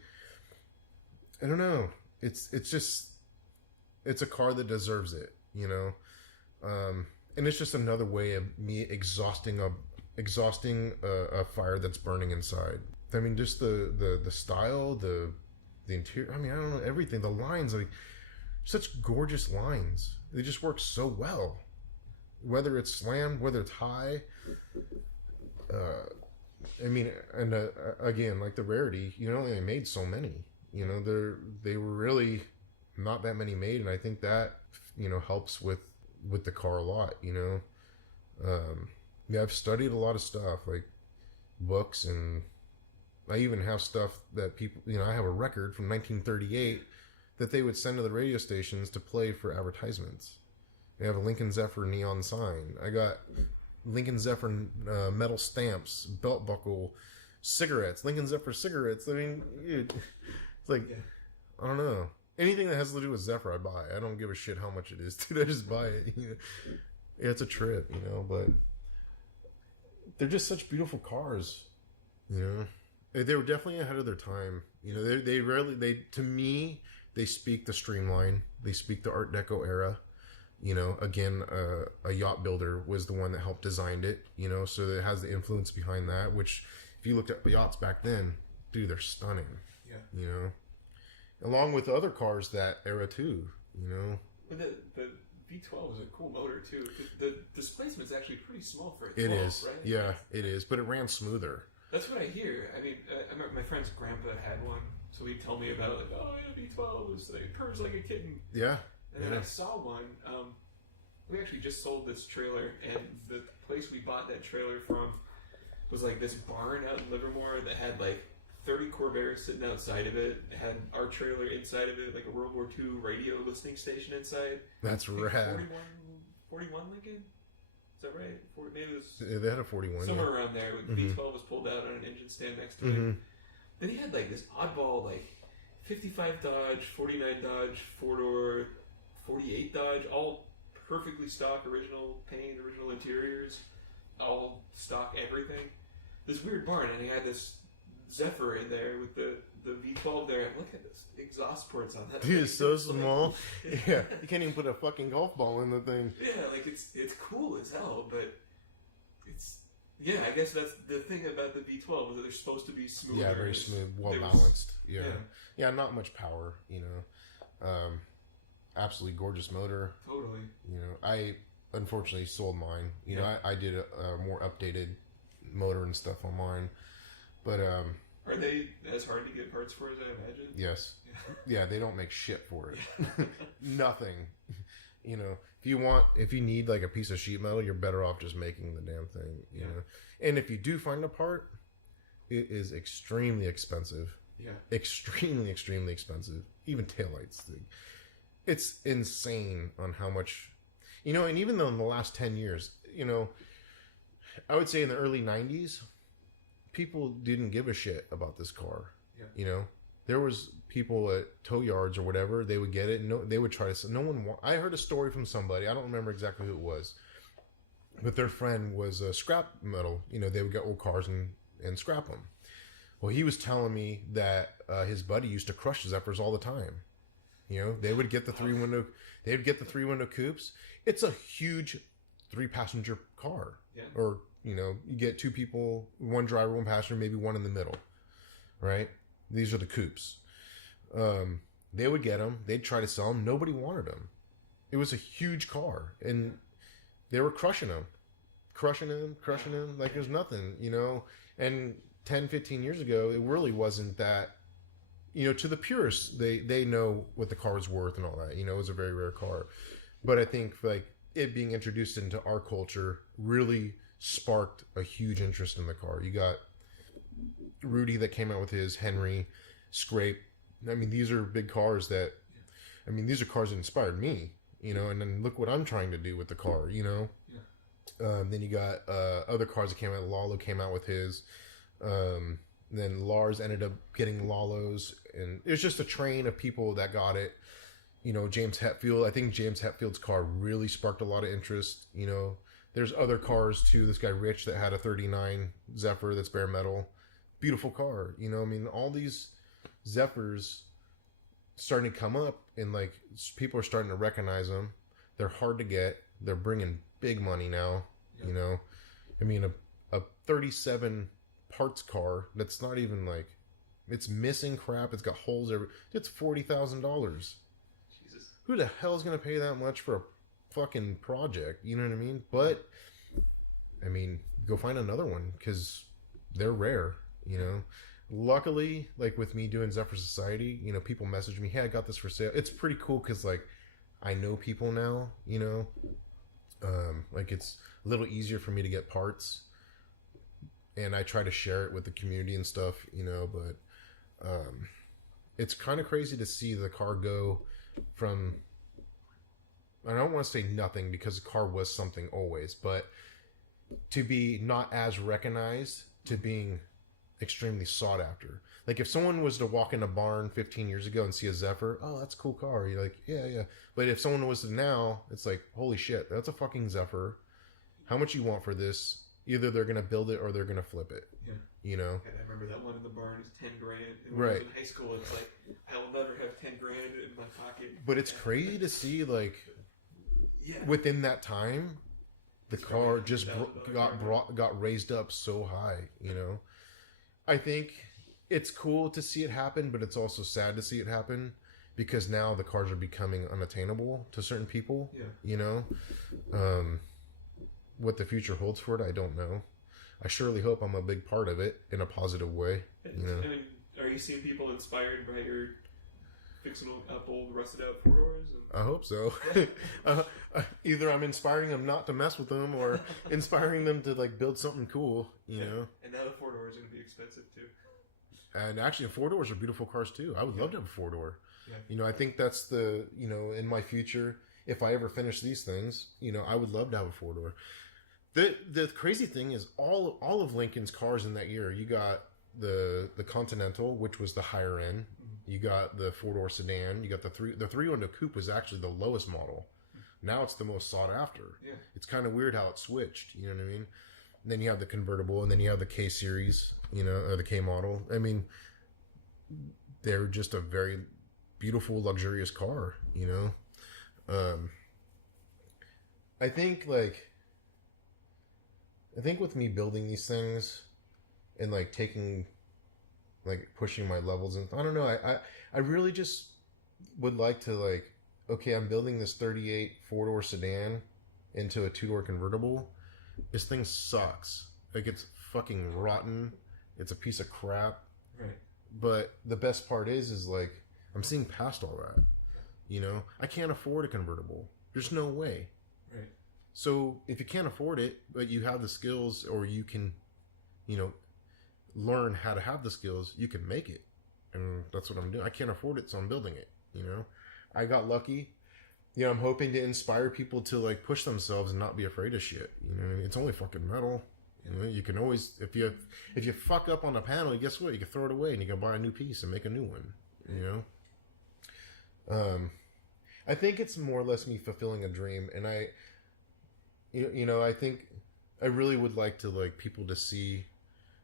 I don't know, it's just, it's a car that deserves it, you know. And it's just another way of me exhausting a fire that's burning inside. I mean, just the style, the interior, I mean, I don't know, everything, the lines, like such gorgeous lines. They just work so well. Whether it's slammed, whether it's high. I mean, and again, like the rarity, you know, they made so many. You know, they were really not that many made, and I think that, you know, helps with the car a lot. You know, yeah, I've studied a lot of stuff, like books, and I even have stuff that people, you know, I have a record from 1938 that they would send to the radio stations to play for advertisements. They have a Lincoln Zephyr neon sign. I got Lincoln Zephyr metal stamps, belt buckle, cigarettes, Lincoln Zephyr cigarettes. I mean, it's like, I don't know. Anything that has to do with Zephyr, I buy. I don't give a shit how much it is, dude. I just buy it. You know? Yeah, it's a trip, you know, but they're just such beautiful cars, you know. They were definitely ahead of their time. You know, they rarely, to me, they speak the streamline. They speak the Art Deco era. You know, again, a yacht builder was the one that helped design it, you know, so it has the influence behind that, which, if you looked at yachts back then, dude, they're stunning. Yeah. You know, along with other cars that era too, you know. But the V12 is a cool motor too. The displacement's actually pretty small for a 12, it is, right? Yeah, it is, but it ran smoother. That's what I hear. I mean, I remember my friend's grandpa had one, so he'd tell me about it, like, oh, yeah, V12 is like, it purrs like a kitten. Yeah. And then I saw one. We actually just sold this trailer, and the place we bought that trailer from was like this barn out in Livermore that had like 30 Corvairs sitting outside of it. It had our trailer inside of it, like a World War II radio listening station inside. That's rad. 41 Lincoln? Is that right? Maybe it was. They had a 41. Somewhere around there. V12 was pulled out on an engine stand next to it. Then he had like this oddball, like 55 Dodge, 49 Dodge, 4-door, 48 Dodge, all perfectly stock, original paint, original interiors, all stock everything. This weird barn, and he had this Zephyr in there with the V12 there. Look at this exhaust ports on that. Dude, it's so small. Yeah, you can't even put a fucking golf ball in the thing. Yeah, like it's cool as hell, but it's, yeah, I guess that's the thing about the V12 is that they're supposed to be smooth. Yeah, very smooth, well balanced. Yeah, not much power, you know. Absolutely gorgeous motor. Totally. You know, I unfortunately sold mine. You know, I did a more updated motor and stuff on mine. But are they as hard to get parts for as I imagine? Yes. Yeah, they don't make shit for it. Nothing. You know, if you need like a piece of sheet metal, you're better off just making the damn thing, you know. And if you do find a part, it is extremely expensive. Yeah. Extremely, extremely expensive. even taillights. It's insane on how much, and even though in the last 10 years, I would say in the early 90s, people didn't give a shit about this car. Yeah. There was people at tow yards or whatever, they would get it, and they would try to sell. I heard a story from somebody, I don't remember exactly who it was, but their friend was a scrap metal. They would get old cars and scrap them. Well, he was telling me that his buddy used to crush Zephyrs all the time. They would get the three window coupes. It's a huge 3-passenger car. Yeah. Or, you get 2 people, 1 driver, 1 passenger, maybe 1 in the middle. Right? These are the coupes. They would get them. They'd try to sell them. Nobody wanted them. It was a huge car. And they were crushing them. Like there's nothing, And 10, 15 years ago, it really wasn't that, to the purists, they know what the car was worth and all that. It was a very rare car. But I think, like, it being introduced into our culture really sparked a huge interest in the car. You got Rudy that came out with his Henry Scrape. I mean, these are big cars these are cars that inspired me, and then look what I'm trying to do with the car, Yeah. Then you got other cars that came out. Lalo came out with his. Then Lars ended up getting Lalo's, and it was just a train of people that got it. James Hetfield. I think James Hetfield's car really sparked a lot of interest. There's other cars too. This guy Rich that had a '39 Zephyr that's bare metal, beautiful car. All these Zephyrs starting to come up, and like people are starting to recognize them. They're hard to get. They're bringing big money now. Yeah. A 37 parts car that's not even like, it's missing crap. It's got holes every. It's $40,000. Jesus. Who the hell is going to pay that much for a fucking project? You know what I mean? But go find another one because they're rare. Luckily, like with me doing Zephyr Society, people message me, hey, I got this for sale. It's pretty cool because like I know people now. Like it's a little easier for me to get parts, and I try to share it with the community and stuff, but it's kind of crazy to see the car go from, I don't want to say nothing because the car was something always, but to be not as recognized to being extremely sought after. Like if someone was to walk in a barn 15 years ago and see a Zephyr, oh, that's a cool car. You're like, yeah. But if someone was to now, it's like, holy shit, that's a fucking Zephyr. How much you want for this? Either they're going to build it or they're going to flip it. Yeah. And I remember that one in the barn is $10,000. And when I was in high school, it's like, I will never have $10,000 in my pocket. But it's crazy to see, like, within that time, the car just got raised up so high, I think it's cool to see it happen, but it's also sad to see it happen because now the cars are becoming unattainable to certain people. Yeah. What the future holds for it, I don't know. I surely hope I'm a big part of it in a positive way. Are you seeing people inspired by your fixing up old rusted out 4-doors? I hope so. Either I'm inspiring them not to mess with them or inspiring them to like build something cool, know. And now the 4-doors are going to be expensive too. And actually, 4-doors are beautiful cars too. I would love to have a 4-door. Yeah. I think that's the, in my future, if I ever finish these things, I would love to have a 4-door. The crazy thing is all of Lincoln's cars in that year, you got the Continental, which was the higher end. You got the 4-door sedan. You got the 3-window coupe was actually the lowest model. Now it's the most sought after. Yeah. It's kind of weird how it switched. You know what I mean? And then you have the convertible, and then you have the K series, or the K model. They're just a very beautiful, luxurious car. I think with me building these things and like taking, like pushing my levels, and I don't know, I really just would like to like, okay, I'm building this 38 4-door sedan into a 2-door convertible. This thing sucks. Like it's fucking rotten. It's a piece of crap. Right. But the best part is like I'm seeing past all that. I can't afford a convertible. There's no way. Right. So if you can't afford it, but you have the skills, or you can, learn how to have the skills, you can make it. And that's what I'm doing. I can't afford it, so I'm building it. You know, I got lucky. You know, I'm hoping to inspire people to like push themselves and not be afraid of shit. You know what I mean? It's only fucking metal. You know, you can always, if you fuck up on a panel, guess what? You can throw it away and you can buy a new piece and make a new one. You know, I think it's more or less me fulfilling a dream, and I think I really would like to like people to see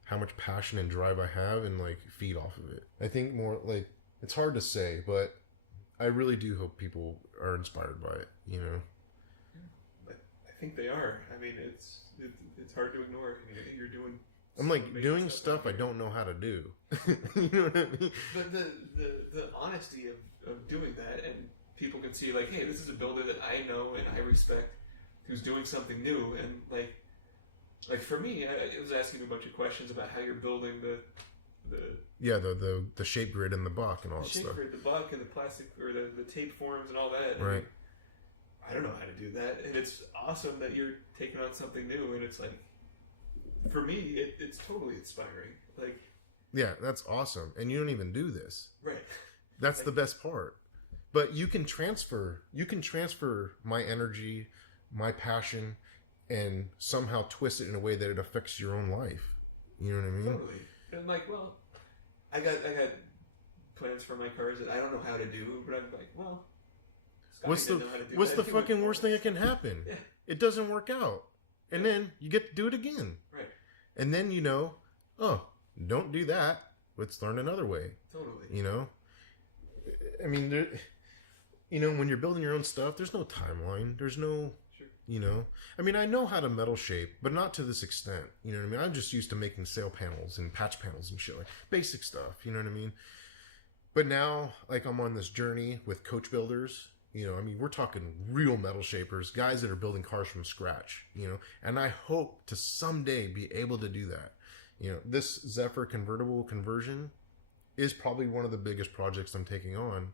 how much passion and drive I have and like feed off of it. I think more like it's hard to say, but I really do hope people are inspired by it. You know, I think they are. I mean, it's hard to ignore. You're doing. I'm like doing stuff I don't know how to do. You know what I mean? But the honesty of doing that, and people can see like, hey, this is a builder that I know and I respect, who's doing something new, and like for me, I was asking a bunch of questions about how you're building the shape grid and the buck and all that shape stuff. grid, the buck and the plastic or the tape forms and all that. Right. I don't know how to do that, and it's awesome that you're taking on something new, and it's like, for me, it's totally inspiring. Like, yeah, that's awesome, and you don't even do this. Right. That's the best part. But you can transfer my energy, my passion, and somehow twist it in a way that it affects your own life. You know what I mean? Totally. And I'm like, well, I got plans for my cars that I don't know how to do, but I'm like, well, what's the fucking worst thing that can happen? Yeah. It doesn't work out. And then you get to do it again. Right. And then don't do that. Let's learn another way. Totally. You know? I mean, when you're building your own stuff, there's no timeline. There's no, I mean, I know how to metal shape, but not to this extent. You know what I mean? I'm just used to making sail panels and patch panels and shit, like basic stuff. You know what I mean? But now, like, I'm on this journey with coach builders. You know, I mean, we're talking real metal shapers, guys that are building cars from scratch, and I hope to someday be able to do that. This Zephyr convertible conversion is probably one of the biggest projects I'm taking on.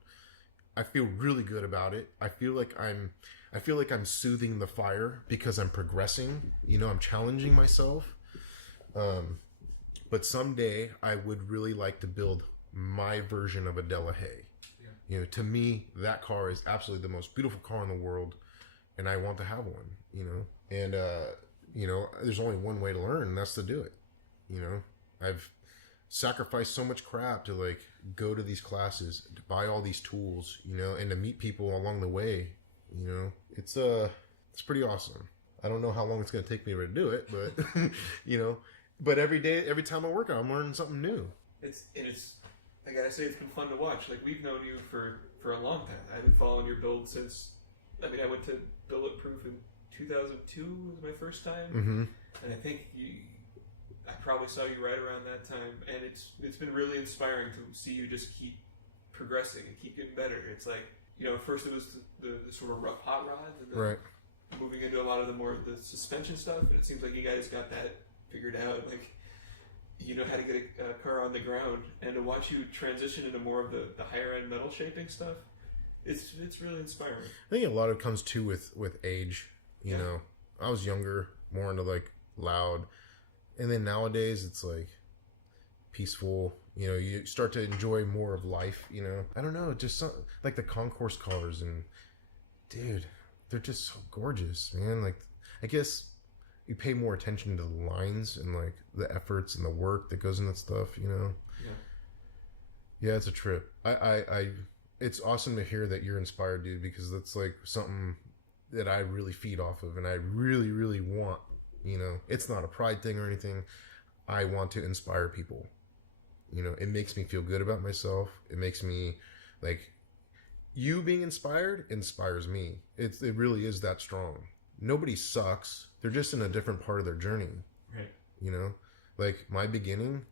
I feel really good about it. I feel like I'm soothing the fire because I'm progressing. I'm challenging myself. But someday I would really like to build my version of a Delahaye. To me, that car is absolutely the most beautiful car in the world, and I want to have one, And, there's only one way to learn, and that's to do it. I've sacrificed so much crap to, like, go to these classes, to buy all these tools, and to meet people along the way, It's pretty awesome. I don't know how long it's going to take me to do it, but, but every time I work out, I'm learning something new. It's I gotta say, it's been fun to watch. Like, we've known you for a long time. I've been following your build since, I went to Bulletproof in 2002 was my first time. Mm-hmm. And I think I probably saw you right around that time. And it's been really inspiring to see you just keep progressing and keep getting better. It's like, first it was the sort of rough hot rods, and then right. moving into a lot of the suspension stuff. And it seems like you guys got that figured out. Like, you know how to get a car on the ground, and to watch you transition into more of the higher end metal shaping stuff, it's really inspiring. I think a lot of it comes too with age. You know, I was younger, more into like loud, and then nowadays it's like peaceful. You start to enjoy more of life. I don't know, just like the concourse cars, and dude, they're just so gorgeous, man. Like, I guess you pay more attention to the lines and like the efforts and the work that goes into that stuff, Yeah, it's a trip. I it's awesome to hear that you're inspired, dude, because that's like something that I really feed off of, and I really, really want, it's not a pride thing or anything. I want to inspire people. It makes me feel good about myself. It makes me like, you being inspired inspires me. It really is that strong. Nobody sucks. They're just in a different part of their journey. Right. Like my beginning,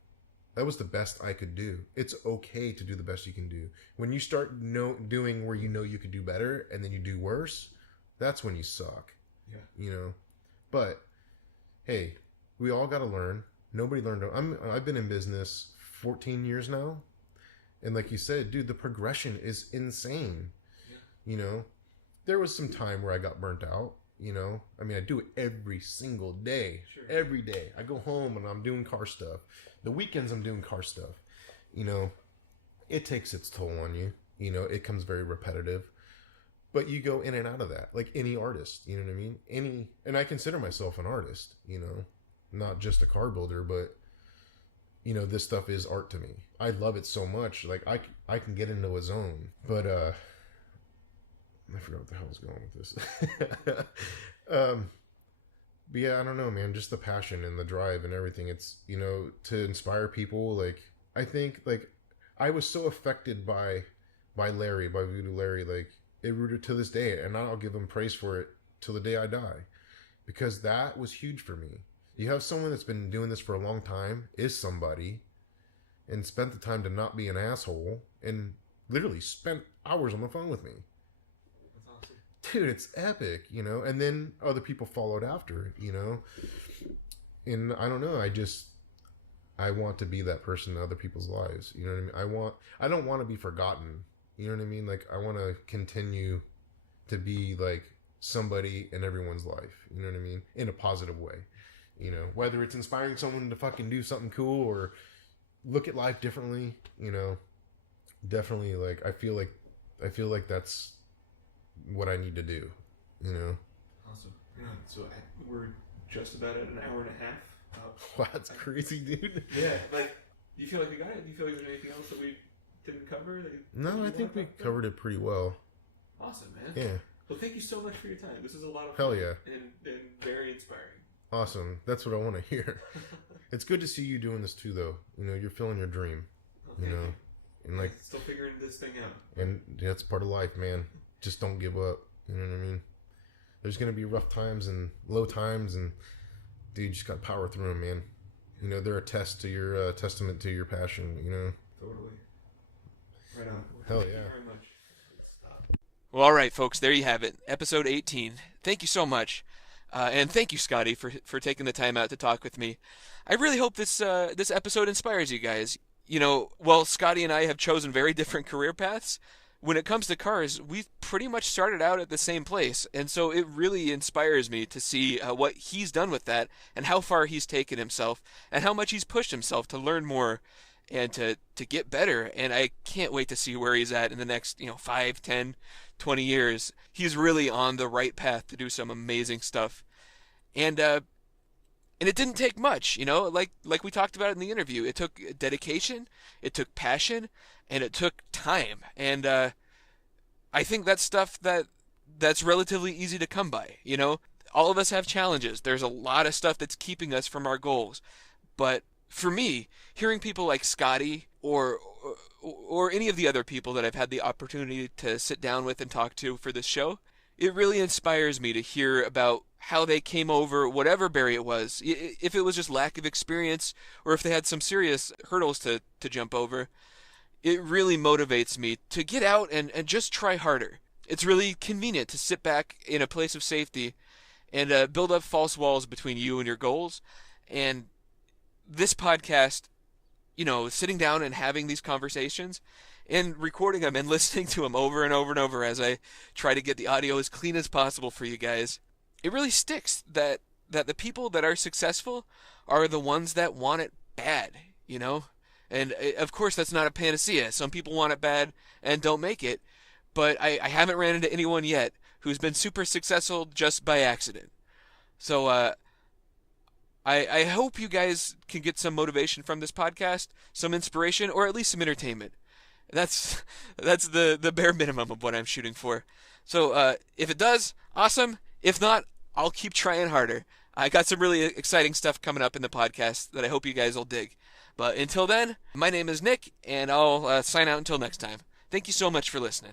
that was the best I could do. It's okay to do the best you can do. When you start doing where you could do better, and then you do worse, that's when you suck. Yeah. But hey, we all got to learn. Nobody learned. I've been in business 14 years now, and like you said, dude, the progression is insane. Yeah. There was some time where I got burnt out. I do it every single day. Sure. Every day. I go home and I'm doing car stuff. The weekends I'm doing car stuff. It takes its toll on you. You know, it comes very repetitive. But you go in and out of that, like any artist, you know what I mean? And I consider myself an artist, you know, not just a car builder, but, you know, this stuff is art to me. I love it so much. Like, I can get into a zone. But, I forgot what the hell I was going with this. But yeah, I don't know, man. Just the passion and the drive and everything. It's, you know, to inspire people. Like, I think, like, I was so affected by Larry, by Voodoo Larry, like, it rooted to this day, and I'll give him praise for it till the day I die, because that was huge for me. You have someone that's been doing this for a long time, is somebody, and spent the time to not be an asshole, and literally spent hours on the phone with me. That's awesome. Dude, it's epic, you know, and then other people followed after, you know, and I don't know, I want to be that person in other people's lives, you know what I mean? I don't want to be forgotten. You know what I mean? Like, I want to continue to be, like, somebody in everyone's life. You know what I mean? In a positive way. You know, whether it's inspiring someone to fucking do something cool or look at life differently, you know, definitely, like, I feel like that's what I need to do, you know? Awesome. Yeah, so we're just about at an hour and a half. Wow, that's crazy, dude. Yeah, like, do you feel like we got it? Do you feel like there's anything else that we didn't cover? No, I think we covered it pretty well. Awesome, man. Yeah. Well, thank you so much for your time. This is a lot of Hell fun. yeah. And very inspiring. Awesome. That's what I want to hear. It's good to see you doing this too, though. You know, you're feeling your dream. Okay. You know, and like still figuring this thing out. And that's part of life, man. Just don't give up. You know what I mean? There's gonna be rough times and low times, and dude, you just got to power through them, man. You know, they're a testament to your passion. You know. Totally. Right on. Well, Hell thank yeah. you very much. Stop. Well, all right, folks, there you have it. Episode 18. Thank you so much. And thank you, Scotty, for taking the time out to talk with me. I really hope this episode inspires you guys. You know, while Scotty and I have chosen very different career paths, when it comes to cars, we pretty much started out at the same place. And so it really inspires me to see what he's done with that and how far he's taken himself and how much he's pushed himself to learn more and to get better. And I can't wait to see where he's at in the next, 5, 10, 20 years. He's really on the right path to do some amazing stuff. And it didn't take much, like we talked about in the interview. It took dedication, it took passion, and it took time. And I think that's stuff that's relatively easy to come by, All of us have challenges. There's a lot of stuff that's keeping us from our goals. But for me, hearing people like Scotty or any of the other people that I've had the opportunity to sit down with and talk to for this show, it really inspires me to hear about how they came over whatever barrier it was. If it was just lack of experience or if they had some serious hurdles to jump over, it really motivates me to get out and just try harder. It's really convenient to sit back in a place of safety and build up false walls between you and your goals. And this podcast, sitting down and having these conversations and recording them and listening to them over and over and over as I try to get the audio as clean as possible for you guys, it really sticks that the people that are successful are the ones that want it bad, And of course, that's not a panacea. Some people want it bad and don't make it, but I haven't ran into anyone yet who's been super successful just by accident. So I hope you guys can get some motivation from this podcast, some inspiration, or at least some entertainment. That's the bare minimum of what I'm shooting for. So if it does, awesome. If not, I'll keep trying harder. I got some really exciting stuff coming up in the podcast that I hope you guys will dig. But until then, my name is Nick, and I'll sign out until next time. Thank you so much for listening.